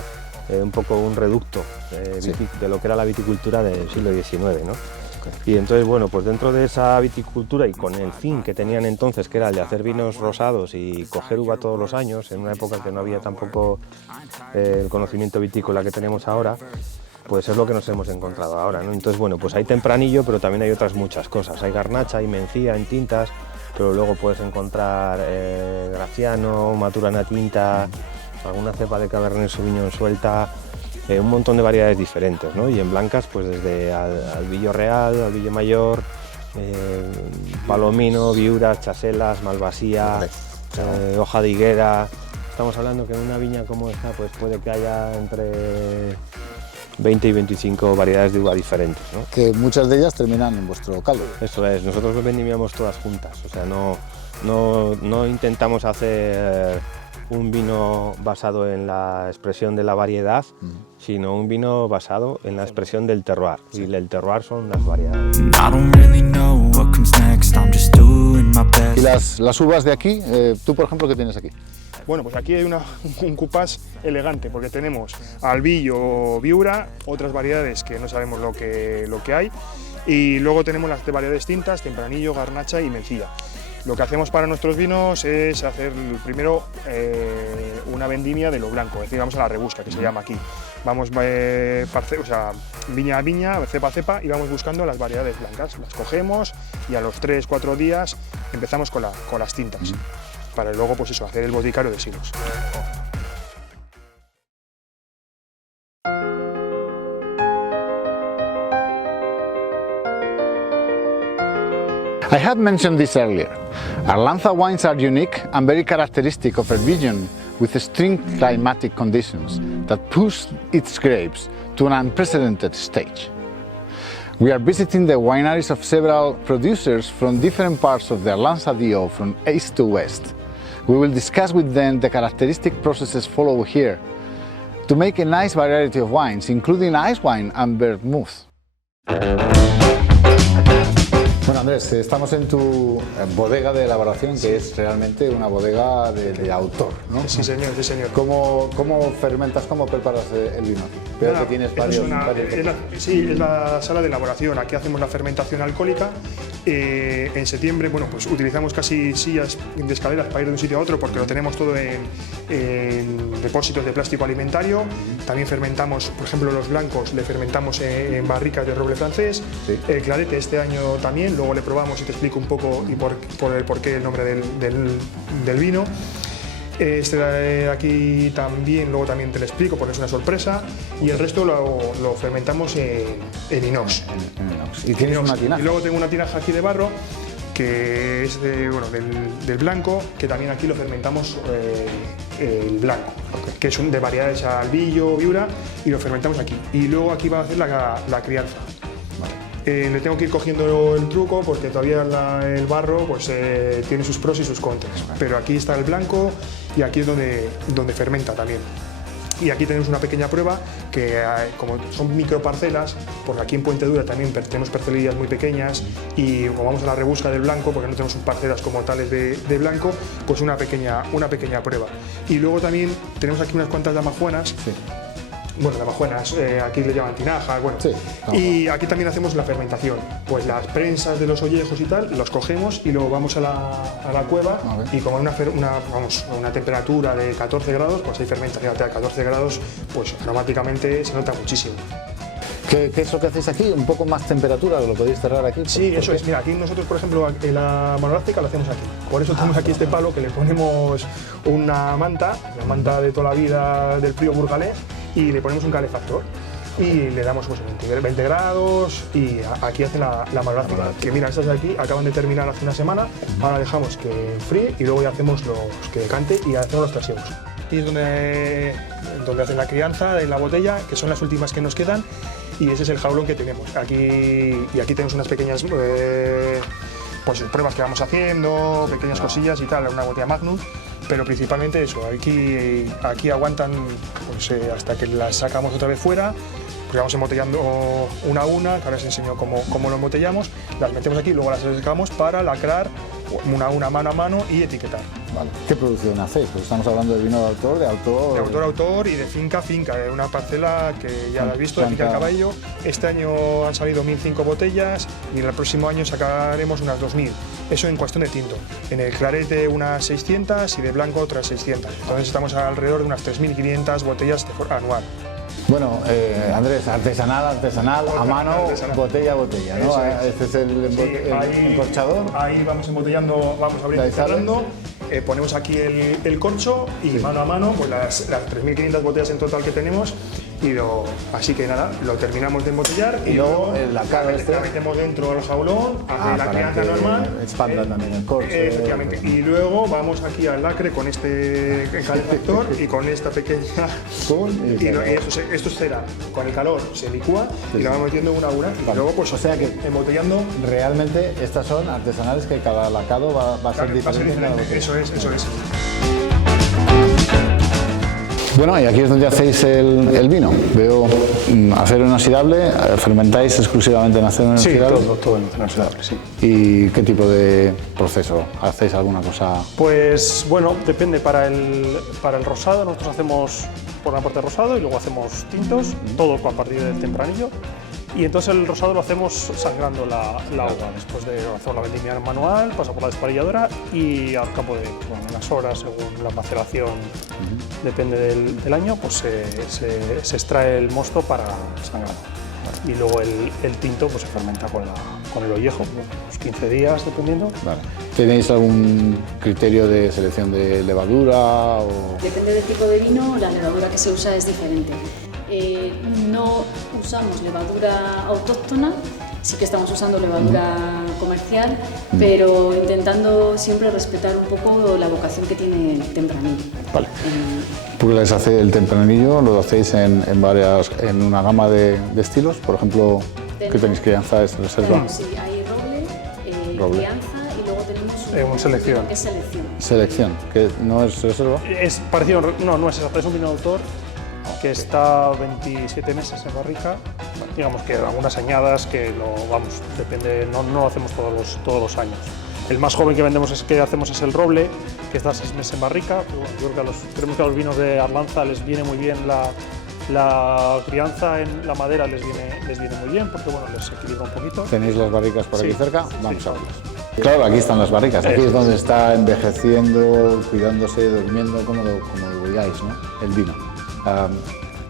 un poco un reducto de lo que era la viticultura del siglo XIX, ¿no? Y entonces, bueno, pues dentro de esa viticultura y con el fin que tenían entonces, que era el de hacer vinos rosados y coger uva todos los años, en una época que no había tampoco el conocimiento vitícola que tenemos ahora, pues es lo que nos hemos encontrado ahora, ¿no? Entonces, bueno, pues hay tempranillo, pero también hay otras muchas cosas. Hay garnacha, hay mencía en tintas, pero luego puedes encontrar graciano, maturana tinta, alguna cepa de Cabernet Sauvignon suelta, un montón de variedades diferentes, ¿no? Y en blancas, pues desde Albillo Real, Albillo Mayor, Palomino, Viuras, Chaselas, Malvasía, hoja de higuera. Estamos hablando que en una viña como esta, pues puede que haya entre 20 y 25 variedades de uva diferentes, ¿no? Que muchas de ellas terminan en vuestro caldo. Eso es, nosotros lo vendimiamos todas juntas, o sea, no intentamos hacer un vino basado en la expresión de la variedad, sino un vino basado en la expresión del terroir, y el terroir son las variedades. Y las uvas de aquí, tú por ejemplo, ¿qué tienes aquí? Bueno, pues aquí hay un cupás elegante, porque tenemos Albillo, Viura, otras variedades que no sabemos lo que hay, y luego tenemos las variedades tintas, Tempranillo, Garnacha y Mencía. Lo que hacemos para nuestros vinos es hacer primero una vendimia de lo blanco, es decir, vamos a la rebusca, que se llama aquí. Vamos viña a viña, cepa a cepa, y vamos buscando las variedades blancas. Las cogemos y a los 3-4 días empezamos con las tintas, para luego pues eso, hacer el boticario de silos. I had mentioned this earlier. Arlanza wines are unique and very characteristic of a region with extreme climatic conditions that push its grapes to an unprecedented stage. We are visiting the wineries of several producers from different parts of the Arlanza DO from east to west. We will discuss with them the characteristic processes followed here to make a nice variety of wines, including ice wine and vermouth. Bueno, Andrés, estamos en tu bodega de elaboración, que es realmente una bodega de autor, ¿no? Sí, señor, sí, señor. ¿Cómo fermentas, cómo preparas el vino aquí? Veo que tienes varios... Es la sala de elaboración. Aquí hacemos la fermentación alcohólica. En septiembre, bueno, pues utilizamos casi sillas de escaleras para ir de un sitio a otro, porque lo tenemos todo en depósitos de plástico alimentario. También fermentamos, por ejemplo, los blancos, le fermentamos en barricas de roble francés. Sí. El clarete este año también. Luego le probamos y te explico un poco y por qué el nombre del vino. Este de aquí también, luego también te lo explico porque es una sorpresa. Y el resto lo fermentamos en inox. ¿Y tienes una tinaja? Y luego tengo una tinaja aquí de barro que es del blanco, que también aquí lo fermentamos el blanco, que es de variedades Albillo, Viura, y lo fermentamos aquí. Y luego aquí va a hacer la crianza. Le tengo que ir cogiendo el truco porque todavía el barro pues, tiene sus pros y sus contras. Pero aquí está el blanco y aquí es donde fermenta también. Y aquí tenemos una pequeña prueba que, como son microparcelas, porque aquí en Puente Dura también tenemos parcelillas muy pequeñas y como vamos a la rebusca del blanco, porque no tenemos parcelas como tales de blanco, pues una pequeña prueba. Y luego también tenemos aquí unas cuantas damajuanas. Sí. Bueno, damajuanas, aquí le llaman tinajas, bueno. Sí, y aquí también hacemos la fermentación. Pues las prensas de los ollejos y tal, los cogemos y luego vamos a la cueva y como una temperatura de 14 grados, pues ahí fermenta. Fíjate, a 14 grados, pues aromáticamente se nota muchísimo. ¿Qué es lo que hacéis aquí? ¿Un poco más temperatura? ¿Lo podéis cerrar aquí? Sí, eso es. Mira, aquí nosotros, por ejemplo, en la monoláctica lo hacemos aquí. Por eso tenemos aquí este palo que le ponemos una manta, la manta de toda la vida del frío burgalés, y le ponemos un calefactor y le damos pues, 20 grados y aquí hacen la monoláctica. Que mira, estas de aquí acaban de terminar hace una semana, ahora dejamos que enfríe y luego ya hacemos que decante y hacemos los trasiegos. Aquí es donde hacen la crianza en la botella, que son las últimas que nos quedan, y ese es el jaulón que tenemos. Aquí tenemos unas pequeñas pues, pruebas que vamos haciendo, pequeñas cosillas y tal, una botella Magnum. Pero principalmente eso, aquí aguantan pues, hasta que las sacamos otra vez fuera, pues vamos embotellando una a una, que ahora os enseño cómo lo embotellamos, las metemos aquí, luego las sacamos para lacrar una a una, mano a mano y etiquetar. Vale. ¿Qué producción hacéis? Pues estamos hablando de vino de autor, de autor... De autor a autor y de finca a finca, de una parcela que ya la has visto, de finca al caballo. Este año han salido 1.005 botellas y el próximo año sacaremos unas 2.000. Eso en cuestión de tinto. En el clarete unas 600 y de blanco otras 600. Entonces estamos alrededor de unas 3.500 botellas anual. Bueno, Andrés, artesanal, a mano, botella a botella, ¿no? Este es el encorchador. Ahí vamos embotellando, vamos abriendo y cerrando. Ponemos aquí el corcho y mano a mano, pues las 3.500 botellas en total que tenemos, Así que nada, lo terminamos de embotellar Y luego la cara la metemos dentro del jaulón, hace la crianza normal. expanda también el corte. Efectivamente. Y luego vamos aquí al lacre con este calefactor y con esta pequeña. Esto es cera. Con el calor se licúa y lo vamos metiendo en una urna. Y luego, pues, o sea que embotellando. realmente estas son artesanales que cada lacado va a ser diferente. Eso es. Bueno, y aquí es donde hacéis el vino. Veo acero inoxidable, fermentáis exclusivamente en acero inoxidable. Sí, todo en acero inoxidable, sí. ¿Y qué tipo de proceso? ¿Hacéis alguna cosa? Pues bueno, depende. Para el rosado nosotros hacemos por una parte rosado y luego hacemos tintos, todo a partir del tempranillo. Y entonces el rosado lo hacemos sangrando la uva. Después de hacer la vendimia manual, pasa por la desparilladora y al cabo de unas horas, según la maceración, depende del año, pues se extrae el mosto para sangrar. Y luego el tinto pues se fermenta con el ollejo, unos 15 días dependiendo. Vale. ¿Tenéis algún criterio de selección de levadura? O... Depende del tipo de vino, la levadura que se usa es diferente. No usamos levadura autóctona, sí que estamos usando levadura comercial, pero intentando siempre respetar un poco la vocación que tiene el tempranillo. Vale. ¿Por qué les hace el tempranillo? ¿Lo hacéis en una gama de estilos? Por ejemplo, ¿qué tenéis? ¿Crianza es reserva? Sí, hay roble, crianza y luego tenemos un selección. Que es selección. Selección, que no es reserva. Es parecido, no es exacto, es un vino de autor que está 27 meses en barrica, digamos que algunas añadas que depende, no lo hacemos todos los años. El más joven que vendemos es el roble, que está 6 meses en barrica. Yo creo que creemos que a los vinos de Arlanza les viene muy bien la crianza en la madera, les viene muy bien porque les equilibra un poquito. ¿Tenéis las barricas por aquí cerca? Vamos a verlas. Claro, aquí están las barricas, aquí es donde está envejeciendo, cuidándose, durmiendo, como lo digáis, ¿no? El vino.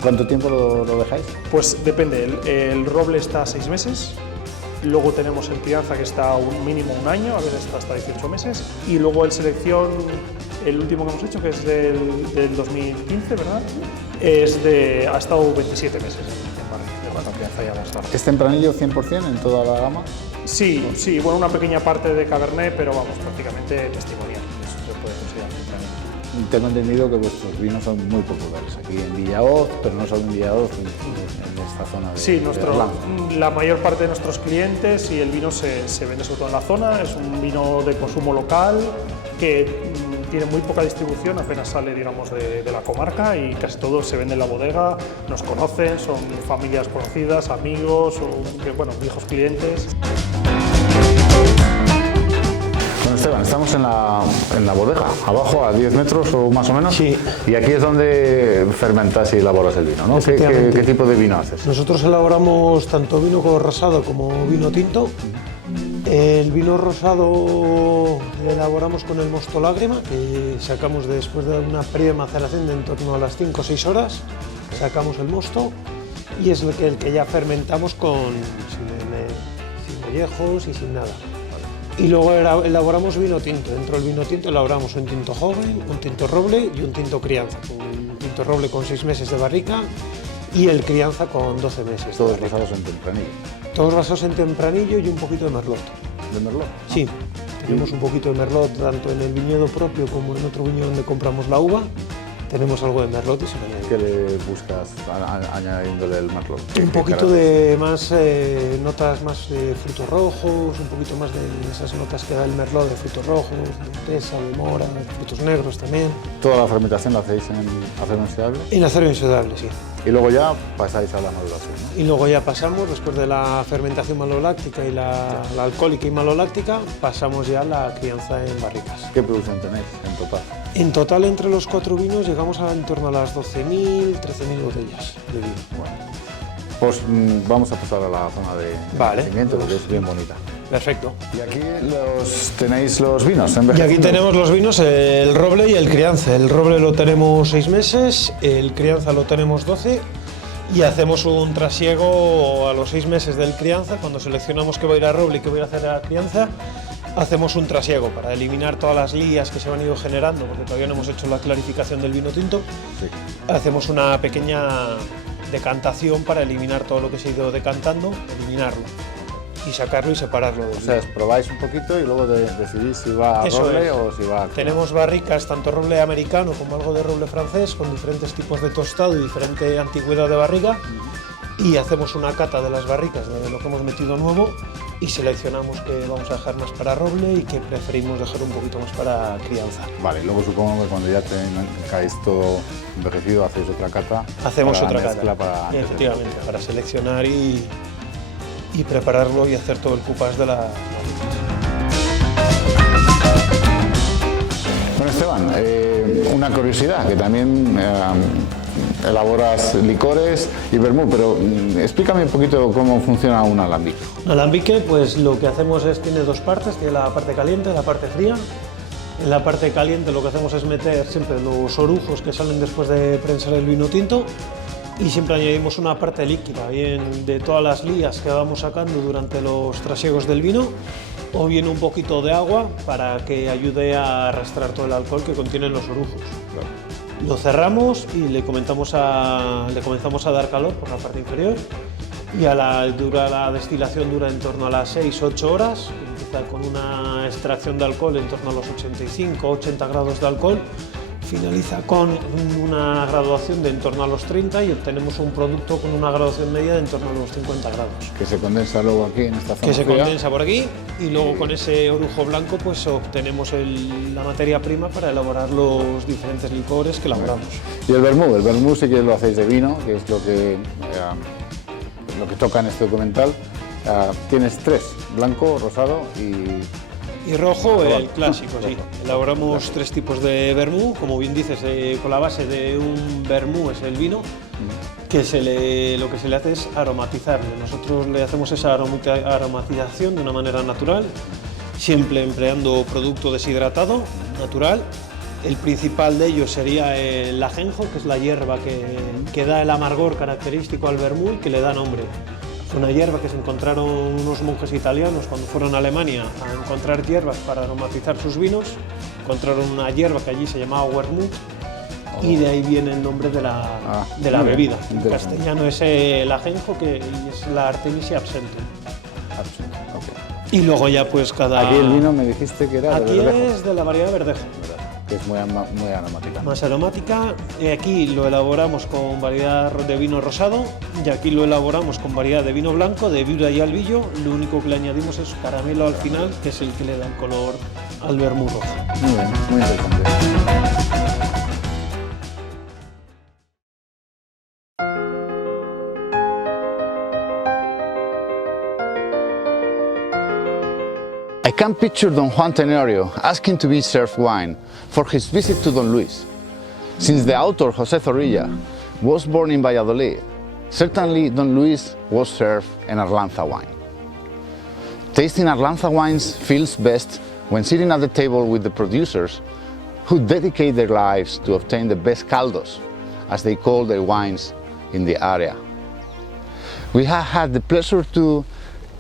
¿Cuánto tiempo lo dejáis? Pues depende, el roble está 6 meses, luego tenemos el crianza que está mínimo un año, a veces está hasta 18 meses, y luego el selección, el último que hemos hecho, que es del 2015, ¿verdad? Ha estado 27 meses en barrica, de crianza ya más tarde. ¿Es tempranillo 100% en toda la gama? Sí, bueno, una pequeña parte de Cabernet, pero prácticamente testimonial, eso se puede considerar tempranillo. Tengo entendido que vuestros vinos son muy populares aquí en Villahoz, pero no solo en Villahoz, en esta zona de Sí, la mayor parte de nuestros clientes y el vino se vende sobre todo en la zona. Es un vino de consumo local que tiene muy poca distribución, apenas sale digamos de la comarca y casi todo se vende en la bodega. Nos conocen, son familias conocidas, amigos o viejos clientes. Esteban, estamos en la bodega, abajo a 10 metros o más o menos. Sí. Y aquí es donde fermentas y elaboras el vino, ¿no? ¿Qué tipo de vino haces? Nosotros elaboramos tanto vino rosado como vino tinto. El vino rosado lo elaboramos con el mosto lágrima, que sacamos después de una periodo de maceración de en torno a las 5 o 6 horas. Sacamos el mosto y es el que ya fermentamos sin mollejos y sin nada. Y luego elaboramos vino tinto. Dentro del vino tinto elaboramos un tinto joven, un tinto roble y un tinto crianza. Un tinto roble con 6 meses de barrica y el crianza con 12 meses. Todos basados en tempranillo. Todos basados en tempranillo y un poquito de merlot. ¿De merlot? Sí, tenemos un poquito de merlot tanto en el viñedo propio como en otro viñedo donde compramos la uva. Tenemos algo de merlot y se lo añadimos. ¿Qué le buscas añadiéndole el merlot? Un poquito de más notas más de frutos rojos, un poquito más de esas notas que da el merlot de frutos rojos, de pesa, de mora, de frutos negros también. ¿Toda la fermentación la hacéis en acero inoxidable? En acero inoxidable, sí. Y luego ya pasáis a la maduración, ¿no? Y luego ya pasamos, después de la fermentación maloláctica y la alcohólica y maloláctica, pasamos ya a la crianza en barricas. ¿Qué producción tenéis en total? En total, entre los 4 vinos, llegamos en torno a las 12.000, 13.000 botellas de vino. Bueno, pues vamos a pasar a la zona de nacimiento, porque es bien bonita. Perfecto. Y aquí tenéis los vinos. Y aquí tenemos los vinos, el roble y el crianza. El roble lo tenemos 6 meses, el crianza lo tenemos 12 y hacemos un trasiego a los 6 meses del crianza. Cuando seleccionamos qué va a ir a roble y qué va a ir a hacer a la crianza, hacemos un trasiego para eliminar todas las lías que se han ido generando, porque todavía no hemos hecho la clarificación del vino tinto. Sí. Hacemos una pequeña decantación para eliminar todo lo que se ha ido decantando, eliminarlo y sacarlo y separarlo del O sea, vino. probáis un poquito y luego decidís si va a Eso roble es. o si va a... Tenemos barricas, tanto roble americano como algo de roble francés, con diferentes tipos de tostado y diferente antigüedad de barriga. Y hacemos una cata de las barricas de lo que hemos metido nuevo y seleccionamos que vamos a dejar más para roble y que preferimos dejar un poquito más para crianza. Vale, luego supongo que cuando ya tengáis todo envejecido hacéis otra cata. Hacemos para la otra mezcla cata, para efectivamente, para seleccionar y prepararlo y hacer todo el coupage de la... Bueno, Esteban, una curiosidad, que también elaboras licores y vermú, pero explícame un poquito cómo funciona un alambique. Un alambique, pues lo que hacemos es, tiene dos partes, tiene la parte caliente y la parte fría. En la parte caliente lo que hacemos es meter siempre los orujos que salen después de prensar el vino tinto y siempre añadimos una parte líquida, bien de todas las lías que vamos sacando durante los trasiegos del vino o bien un poquito de agua para que ayude a arrastrar todo el alcohol que contienen los orujos. Lo cerramos y le comenzamos a dar calor por la parte inferior y la destilación dura en torno a las 6-8 horas, empieza con una extracción de alcohol en torno a los 85-80 grados de alcohol, finaliza con una graduación de en torno a los 30 y obtenemos un producto con una graduación media de en torno a los 50 grados. Que se condensa luego aquí en esta zona Que se fría. condensa por aquí y luego con ese orujo blanco pues obtenemos la materia prima para elaborar los diferentes licores que elaboramos. Y el vermú sí que lo hacéis de vino, que es lo que toca en este documental. Tienes tres, blanco, rosado y rojo, el clásico, sí. Elaboramos tres tipos de vermú, como bien dices, con la base de un vermú es el vino, que lo que se le hace es aromatizarle. Nosotros le hacemos esa aromatización de una manera natural, siempre empleando producto deshidratado, natural. El principal de ellos sería el ajenjo, que es la hierba que da el amargor característico al vermú y que le da nombre. Es una hierba que se encontraron unos monjes italianos cuando fueron a Alemania a encontrar hierbas para aromatizar sus vinos. Encontraron una hierba que allí se llamaba Wermut y de ahí viene el nombre de la bebida. En castellano es el ajenjo, que es la Artemisia absente. Y luego ya pues cada... Aquí el vino me dijiste que era de Aquí verdejo. es de la variedad verdejo. Que es muy aromática. Más aromática. Aquí lo elaboramos con variedad de vino rosado y aquí lo elaboramos con variedad de vino blanco, de viuda y albillo. Lo único que le añadimos es caramelo al final, que es el que le da el color al vermú rojo. Muy bien, muy interesante. I can picture Don Juan Tenorio asking to be served wine for his visit to Don Luis. Since the author José Zorrilla was born in Valladolid, certainly Don Luis was served an Arlanza wine. Tasting Arlanza wines feels best when sitting at the table with the producers who dedicate their lives to obtain the best caldos, as they call their wines in the area. We have had the pleasure to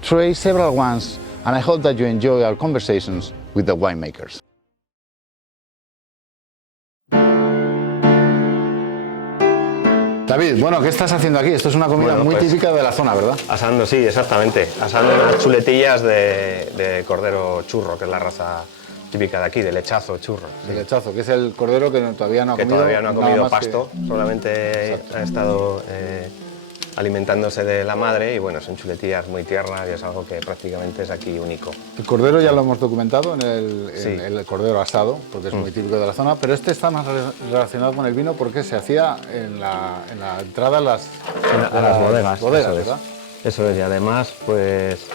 try several ones, and I hope that you enjoy our conversations with the winemakers. David, bueno, ¿qué estás haciendo aquí? Esto es una comida muy típica de la zona, ¿verdad? Asando, sí, exactamente. Asando unas chuletillas de cordero churro, que es la raza típica de aquí, de lechazo churro. Sí. El lechazo, que es el cordero que todavía no ha comido. Todavía no ha comido pasto, que... solamente ha estado alimentándose de la madre y bueno, son chuletillas muy tiernas y es algo que prácticamente es aquí único. El cordero ya lo hemos documentado en el cordero asado, porque es muy típico de la zona, pero este está más relacionado con el vino porque se hacía en la entrada a las bodegas, ¿verdad? Eso es, y además pues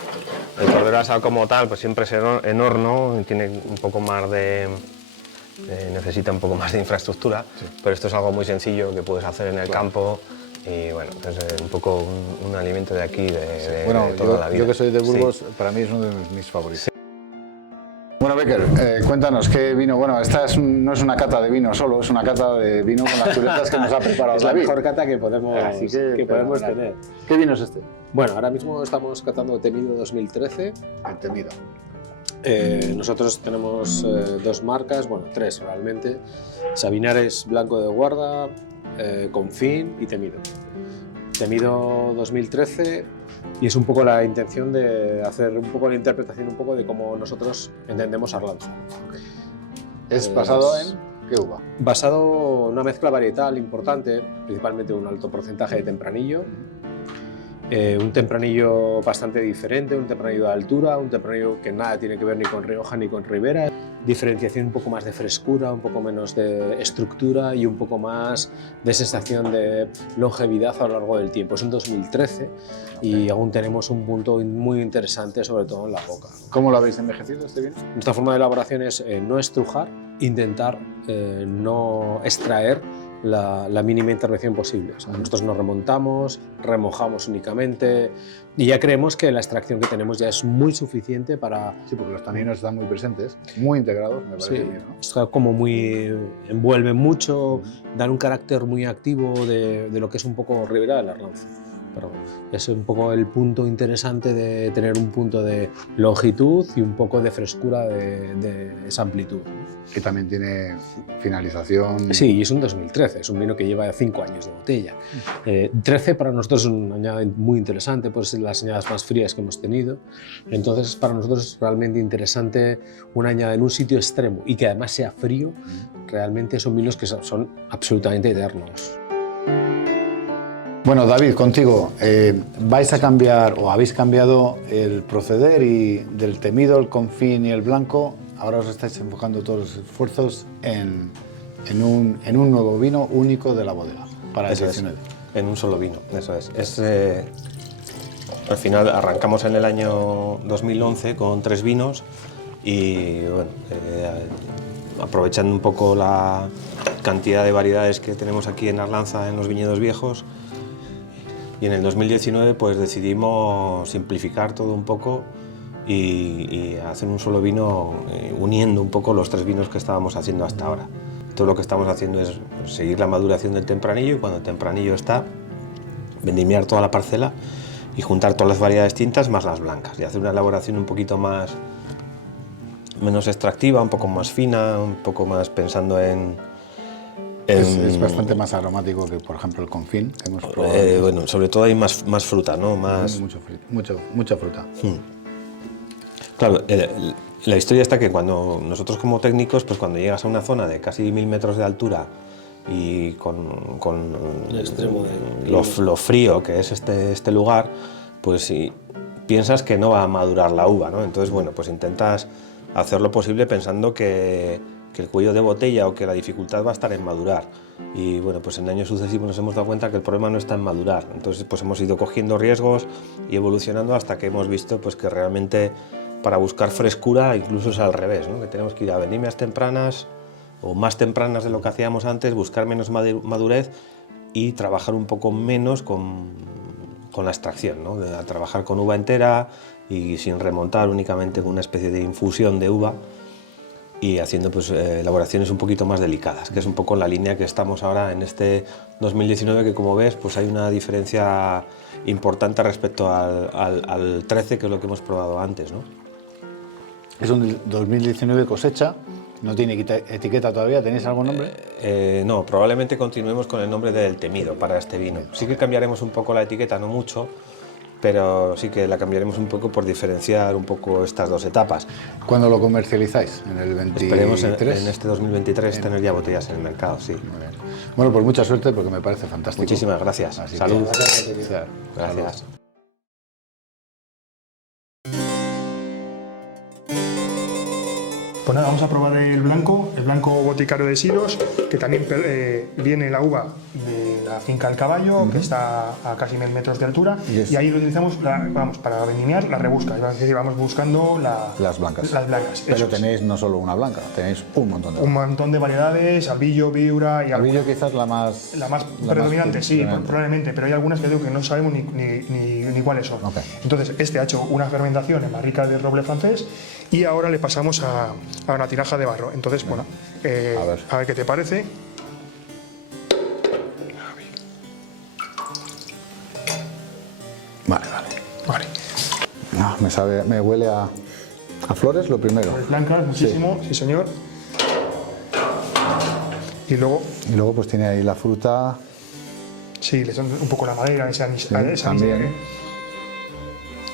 el cordero asado como tal pues siempre es en horno, tiene un poco más necesita un poco más de infraestructura, pero esto es algo muy sencillo que puedes hacer en el campo. Y bueno, es un poco un alimento de aquí, de toda la vida. Yo que soy de Burgos, para mí es uno de mis favoritos. Bueno, Becker, cuéntanos, ¿qué vino? Bueno, esta no es una cata de vino solo, es una cata de vino con las chuletas que nos ha preparado Es David. la mejor cata que podemos tener. ¿Qué vino es este? Bueno, ahora mismo estamos catando Temido 2013. El Temido. Nosotros tenemos dos marcas, bueno, tres realmente. Sabinares Blanco de Guarda, Confín y Temido. Temido 2013, y es un poco la intención de hacer un poco la interpretación un poco de cómo nosotros entendemos Arlanza. ¿Es basado en qué uva? Basado en una mezcla varietal importante, principalmente un alto porcentaje de tempranillo, un tempranillo bastante diferente, un tempranillo de altura, un tempranillo que nada tiene que ver ni con Rioja ni con Ribera, diferenciación un poco más de frescura, un poco menos de estructura y un poco más de sensación de longevidad a lo largo del tiempo. Es un 2013 y aún tenemos un punto muy interesante, sobre todo en la boca. ¿Cómo lo habéis envejecido este vino? Nuestra forma de elaboración es no estrujar, intentar no extraer la mínima intervención posible. O sea, nosotros nos remontamos, remojamos únicamente y ya creemos que la extracción que tenemos ya es muy suficiente para... Sí, porque los taninos están muy presentes, muy integrados, me parece Sí, bien, ¿no? está como muy... envuelven mucho, dan un carácter muy activo de lo que es un poco Ribera de la Arlanza. Pero es un poco el punto interesante de tener un punto de longitud y un poco de frescura de esa amplitud. Que también tiene finalización. Sí, y es un 2013, es un vino que lleva 5 años de botella. 13 para nosotros es una añada muy interesante, pues ser las añadas más frías que hemos tenido. Entonces para nosotros es realmente interesante una añada en un sitio extremo y que además sea frío. Realmente son vinos que son absolutamente eternos. Bueno, David, contigo, vais a cambiar o habéis cambiado el proceder y del temido, el confín y el blanco. Ahora os estáis enfocando todos los esfuerzos en un nuevo vino único de la bodega para el 19. En un solo vino, eso es. Al final arrancamos en el año 2011 con 3 vinos y bueno, aprovechando un poco la cantidad de variedades que tenemos aquí en Arlanza en los viñedos viejos. Y en el 2019 pues decidimos simplificar todo un poco y hacer un solo vino uniendo un poco los 3 vinos que estábamos haciendo hasta ahora. Todo lo que estamos haciendo es seguir la maduración del tempranillo y cuando el tempranillo está, vendimiar toda la parcela y juntar todas las variedades tintas más las blancas y hacer una elaboración un poquito menos extractiva, un poco más fina, un poco más pensando en... Es bastante más aromático que, por ejemplo, el confín que hemos probado. Bueno, sobre todo hay más fruta, ¿no? Mucha fruta. Claro, la historia está que cuando nosotros como técnicos, pues cuando llegas a una zona de casi 1000 metros de altura y con lo frío que es este lugar, pues sí, piensas que no va a madurar la uva, ¿no? Entonces, bueno, pues intentas hacer lo posible pensando que el cuello de botella o que la dificultad va a estar en madurar. Y bueno, pues en años sucesivos nos hemos dado cuenta que el problema no está en madurar. Entonces pues hemos ido cogiendo riesgos y evolucionando hasta que hemos visto pues que realmente para buscar frescura incluso es al revés, ¿no? Que tenemos que ir a vendimias tempranas o más tempranas de lo que hacíamos antes, buscar menos madurez y trabajar un poco menos con la extracción, ¿no? A trabajar con uva entera y sin remontar, únicamente con una especie de infusión de uva y haciendo pues, elaboraciones un poquito más delicadas, que es un poco la línea que estamos ahora en este 2019, que como ves pues hay una diferencia importante respecto al 13, que es lo que hemos probado antes, ¿no? Es un 2019 cosecha, no tiene etiqueta todavía, ¿tenéis algún nombre? No, probablemente continuemos con el nombre del temido para este vino. Sí que cambiaremos un poco la etiqueta, no mucho, pero sí que la cambiaremos un poco por diferenciar un poco estas dos etapas. ¿Cuándo lo comercializáis? ¿En el 23? Esperemos en este 2023 tener ya botellas en el mercado, sí. Muy bien. Bueno, pues mucha suerte porque me parece fantástico. Muchísimas gracias. Así Salud. Gracias. Pues nada, vamos a probar el blanco boticario de Silos, que también viene la uva de la finca El Caballo, que está a casi 1000 metros de altura, y ahí lo utilizamos para vendimiar la rebusca, es decir, vamos buscando las blancas. Pero tenéis no solo una blanca, tenéis un montón de variedades. Un montón de variedades, Albillo, Viura y... Albillo quizás la más predominante, sí, probablemente, pero hay algunas que digo que no sabemos ni cuáles son. Okay. Entonces, este ha hecho una fermentación en barrica de roble francés y ahora le pasamos a una tinaja de barro. Entonces, bueno, a ver qué te parece. Vale. No, me huele a flores lo primero. Flores blancas, muchísimo, sí señor. Y luego pues tiene ahí la fruta. Sí, le son un poco la madera, esa también.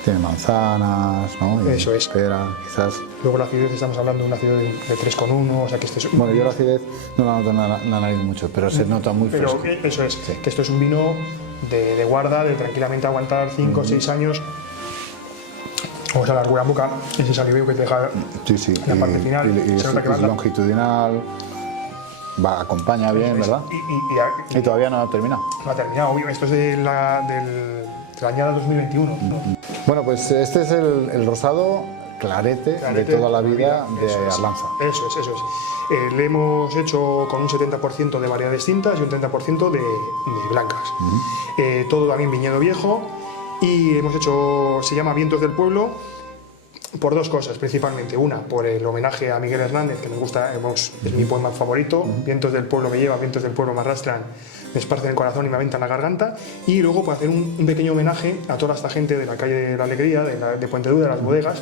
Tiene manzanas, ¿no? Y Eso es. Pera, quizás. Luego la acidez, estamos hablando de una acidez de 3,1, o sea que este es... Bueno, yo la acidez no la noto en la nariz mucho, pero se nota muy fresco. Pero eso es, que esto es un vino de guarda, de tranquilamente aguantar 5 o 6 años. Vamos a largura en boca, ese saliveo que te deja en la parte final. Y se nota que es longitudinal, acompaña bien, ¿verdad? Y todavía no ha terminado. No ha terminado, obvio. Esto es de la añada 2021. ¿no? Bueno, pues este es el rosado clarete de toda la vida de Arlanza. Eso es. Le hemos hecho con un 70% de variedades tintas y un 30% de blancas. Todo también viñedo viejo. Y hemos hecho, se llama Vientos del Pueblo, por dos cosas principalmente. Una, por el homenaje a Miguel Hernández, que nos gusta, es mi poema favorito. Vientos del pueblo me llevan, vientos del pueblo me arrastran, me esparcen el corazón y me aventan la garganta. Y luego para hacer un pequeño homenaje a toda esta gente de la calle de la Alegría, de Puentedura, de las bodegas,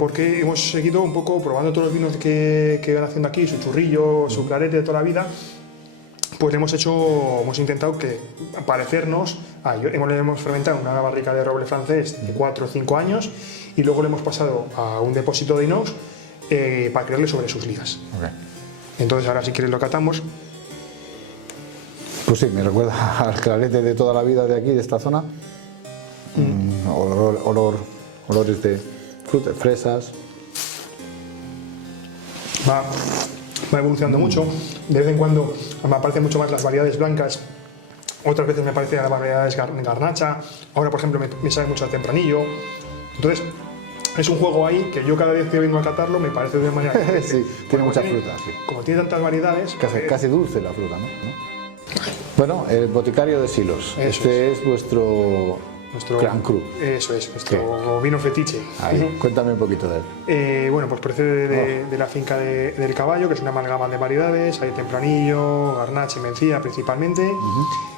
porque hemos seguido un poco probando todos los vinos que van haciendo aquí, su churrillo, su clarete de toda la vida. Pues hemos intentado parecernos, hemos fermentado en una barrica de roble francés de 4 o 5 años y luego le hemos pasado a un depósito de inox para crearle sobre sus ligas. Okay. Entonces ahora si quieres lo catamos. Pues sí, me recuerda al clarete de toda la vida de aquí, de esta zona. Olores de frutas, fresas. Va evolucionando mucho, de vez en cuando me aparecen mucho más las variedades blancas, otras veces me aparecen las variedades garnacha, ahora por ejemplo me sale mucho el tempranillo, entonces es un juego ahí que yo cada vez que vengo a catarlo me parece de manera diferente. Sí, tiene mucha fruta. Sí. Como tiene tantas variedades... Casi dulce la fruta, ¿no? Bueno, el boticario de Silos, es vuestro Gran Cru. Eso es, nuestro vino fetiche. Ahí, cuéntame un poquito de él. Bueno, pues procede de la finca del Caballo, que es una amalgama de variedades, hay tempranillo, garnacha y mencía principalmente.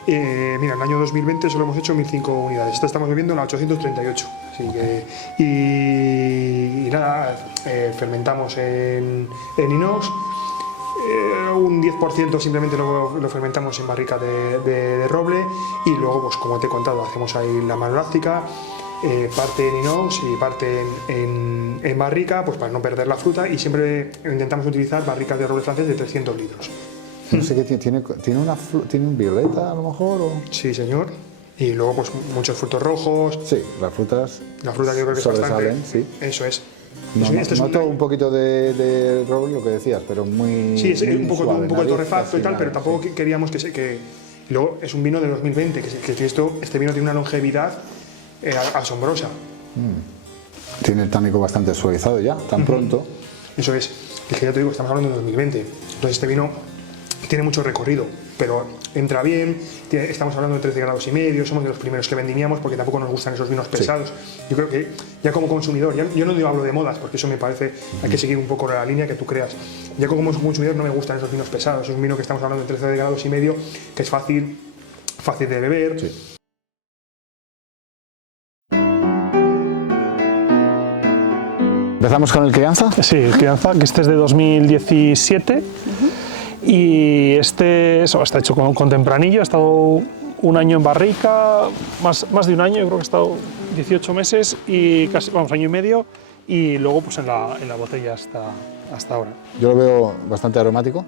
Mira, en el año 2020 solo hemos hecho 1005 unidades, esta estamos bebiendo en la 838. Así que, y nada, fermentamos en inox. Un 10% simplemente lo fermentamos en barrica de roble y luego, pues como te he contado, hacemos ahí la maloláctica, parte en inox y parte en barrica, pues para no perder la fruta, y siempre intentamos utilizar barricas de roble francés de 300 litros. No sé qué tiene un violeta a lo mejor. Sí, señor. Y luego pues muchos frutos rojos. Sí, las frutas. La fruta que yo creo que es sobresalen, bastante. sí. Eso es. Noto un poquito de roble, lo que decías, pero muy. Sí, es un poco suave, de torrefacto y tal, pero tampoco queríamos que luego es un vino de 2020, que este vino tiene una longevidad asombrosa. Tiene el tánico bastante suavizado ya, tan pronto. Eso es que ya te digo, estamos hablando de 2020. Entonces este vino tiene mucho recorrido, pero entra bien, estamos hablando de 13 grados y medio, somos de los primeros que vendimiamos porque tampoco nos gustan esos vinos pesados. Sí. Yo creo que ya como consumidor, yo no hablo de modas porque eso me parece, hay que seguir un poco la línea que tú creas. Ya como consumidor no me gustan esos vinos pesados, es un vino que estamos hablando de 13 grados y medio, que es fácil de beber. Sí. ¿Empezamos con el crianza? Sí, el crianza, que este es de 2017. Y este está hecho con tempranillo, ha estado un año en barrica, más de un año, yo creo que ha estado 18 meses y casi, año y medio, y luego pues en la botella hasta ahora. Yo lo veo bastante aromático,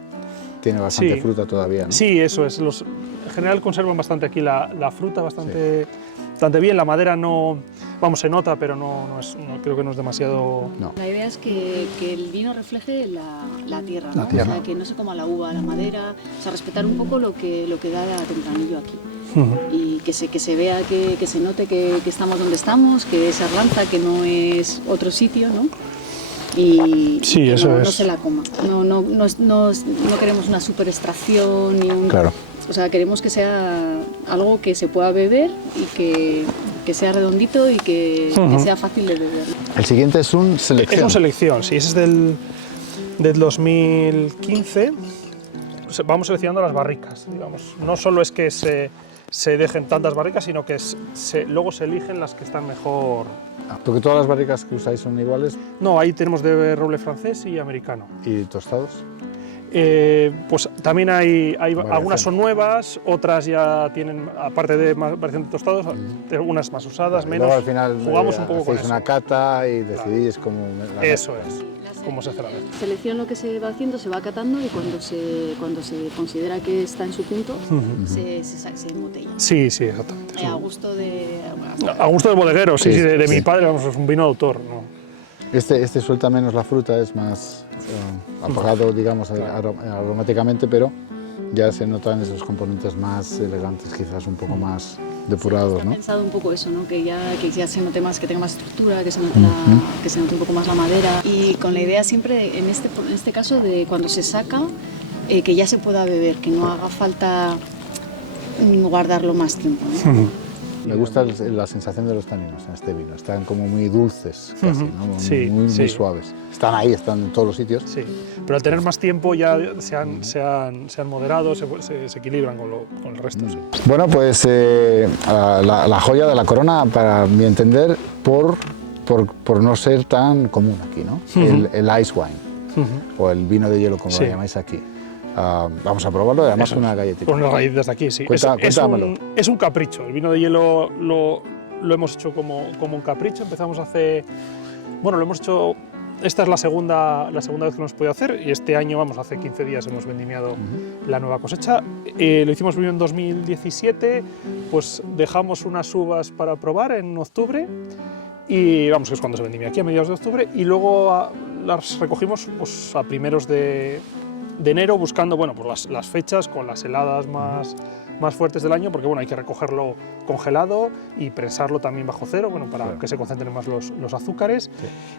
tiene bastante fruta todavía, ¿no? Sí, eso es, en general conservan bastante aquí la fruta, bastante bien, la madera no, se nota, pero no creo que no es demasiado... No. La idea es que el vino refleje la tierra, ¿no? La tierra. O sea, que no se coma la uva, la madera, o sea, respetar un poco lo que da tempranillo aquí. Y que se vea, que se note que estamos donde estamos, que es Arlanza, que no es otro sitio, ¿no? Y sí, que eso no se la coma. No queremos una super extracción ni un... Claro. O sea, queremos que sea algo que se pueda beber y que sea redondito y que sea fácil de beber. El siguiente es un selección. Es un selección, sí, ese es del 2015. Vamos seleccionando las barricas, digamos. No solo es que se dejen tantas barricas, sino que luego se eligen las que están mejor. ¿Porque todas las barricas que usáis son iguales? No, ahí tenemos de roble francés y americano. ¿Y tostados? Pues también hay algunas son nuevas, otras ya tienen, aparte de variación de tostados, unas más usadas, menos. Luego al final jugamos un poco con eso. una cata y decidís cómo... Eso es, cómo se hace la mezcla. Selección lo que se va haciendo, se va catando y cuando se considera que está en su punto, se embotella. Sí, sí, exactamente. A gusto de... A gusto del bodeguero, sí, de mi padre, vamos, es un vino de autor, ¿no? Este suelta menos la fruta, es más apagado, digamos, aromáticamente, pero ya se notan esos componentes más elegantes, quizás un poco más depurados, Está ¿no? pensado un poco eso, ¿no? Que ya se note más, que tenga más estructura, que se note, que se note un poco más la madera. Y con la idea siempre, en este caso, de cuando se saca, que ya se pueda beber, que no haga falta guardarlo más tiempo, ¿no? Me gusta la sensación de los taninos en este vino, están como muy dulces, casi, ¿no? Sí, muy suaves. Están ahí, están en todos los sitios. Sí, pero al tener más tiempo ya se han moderado, se equilibran con el resto. Sí. Bueno, pues la joya de la corona, para mi entender, por no ser tan común aquí, ¿no? El ice wine, o el vino de hielo, como lo llamáis aquí. Vamos a probarlo, además una galletita. Con las galletas de aquí, sí. Cuéntamelo. Es un capricho. El vino de hielo lo hemos hecho como un capricho. Empezamos bueno, lo hemos hecho. Esta es la segunda vez que lo hemos podido hacer y este año, hace 15 días hemos vendimiado la nueva cosecha. Lo hicimos primero en 2017, pues dejamos unas uvas para probar en octubre y que es cuando se vendimia aquí, a mediados de octubre, y luego las recogimos pues, a primeros de enero, buscando pues las fechas con las heladas más fuertes del año, porque hay que recogerlo congelado y prensarlo también bajo cero, para que se concentren más los azúcares.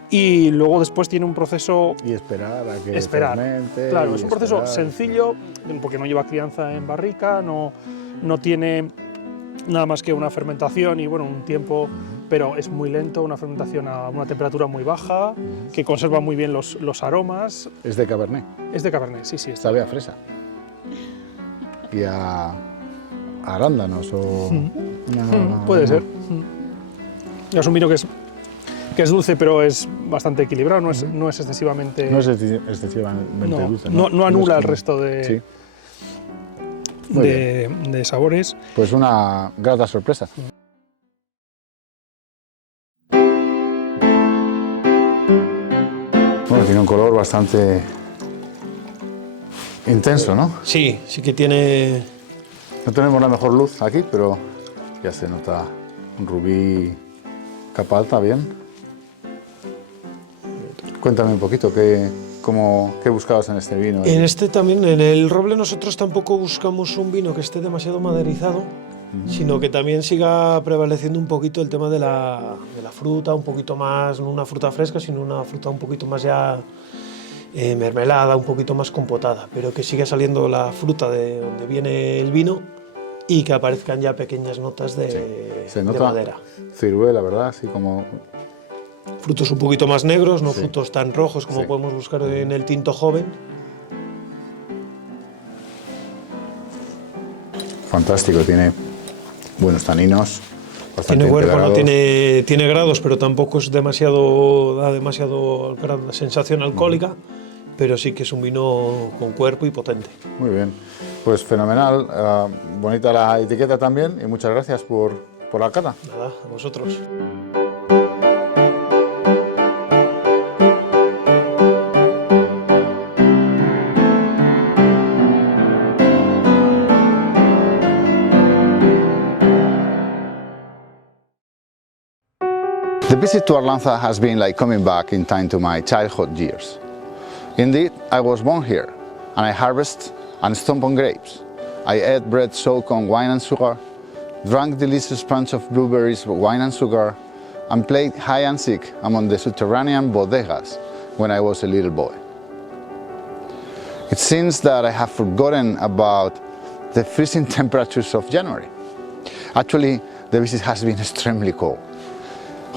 Sí. Y luego después tiene un proceso... Y esperar a que fermente. Claro, es un proceso sencillo, porque no lleva crianza en barrica, no tiene nada más que una fermentación y un tiempo, pero es muy lento, una fermentación a una temperatura muy baja, que conserva muy bien los aromas. ¿Es de Cabernet? Es de Cabernet, sí. Sabe a fresa. Y a arándanos o... Puede ser. Es un vino que es dulce, pero es bastante equilibrado, no es excesivamente... No es excesivamente dulce. No anula el resto de sabores. Pues una grata sorpresa. Bueno, tiene un color bastante intenso, ¿no? Sí que tiene... No tenemos la mejor luz aquí, pero ya se nota un rubí capa alta, bien. Cuéntame un poquito, ¿qué buscabas en este vino? En este también, en el roble, nosotros tampoco buscamos un vino que esté demasiado maderizado, sino que también siga prevaleciendo un poquito el tema de la fruta, un poquito más, no una fruta fresca, sino una fruta un poquito más ya mermelada, un poquito más compotada, pero que siga saliendo la fruta de donde viene el vino y que aparezcan ya pequeñas notas de madera. Ciruela, ¿verdad? Así como... Frutos un poquito más negros, no frutos tan rojos como podemos buscar en el tinto joven. Fantástico, tiene buenos taninos. Tiene cuerpo, no tiene grados, pero tampoco es da demasiado sensación alcohólica, pero sí que es un vino con cuerpo y potente. Muy bien, pues fenomenal, bonita la etiqueta también y muchas gracias por la cata. Nada, a vosotros. The visit to Arlanza has been like coming back in time to my childhood years. Indeed, I was born here, and I harvest and stomp on grapes. I ate bread soaked on wine and sugar, drank delicious punch of blueberries, wine and sugar, and played hide and seek among the subterranean bodegas when I was a little boy. It seems that I have forgotten about the freezing temperatures of January. Actually, the visit has been extremely cold.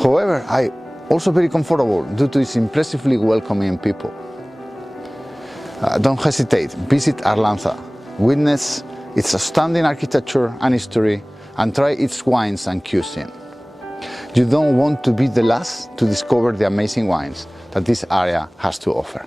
However, I also very comfortable due to its impressively welcoming people. Don't hesitate, visit Arlanza, witness its outstanding architecture and history, and try its wines and cuisine. You don't want to be the last to discover the amazing wines that this area has to offer.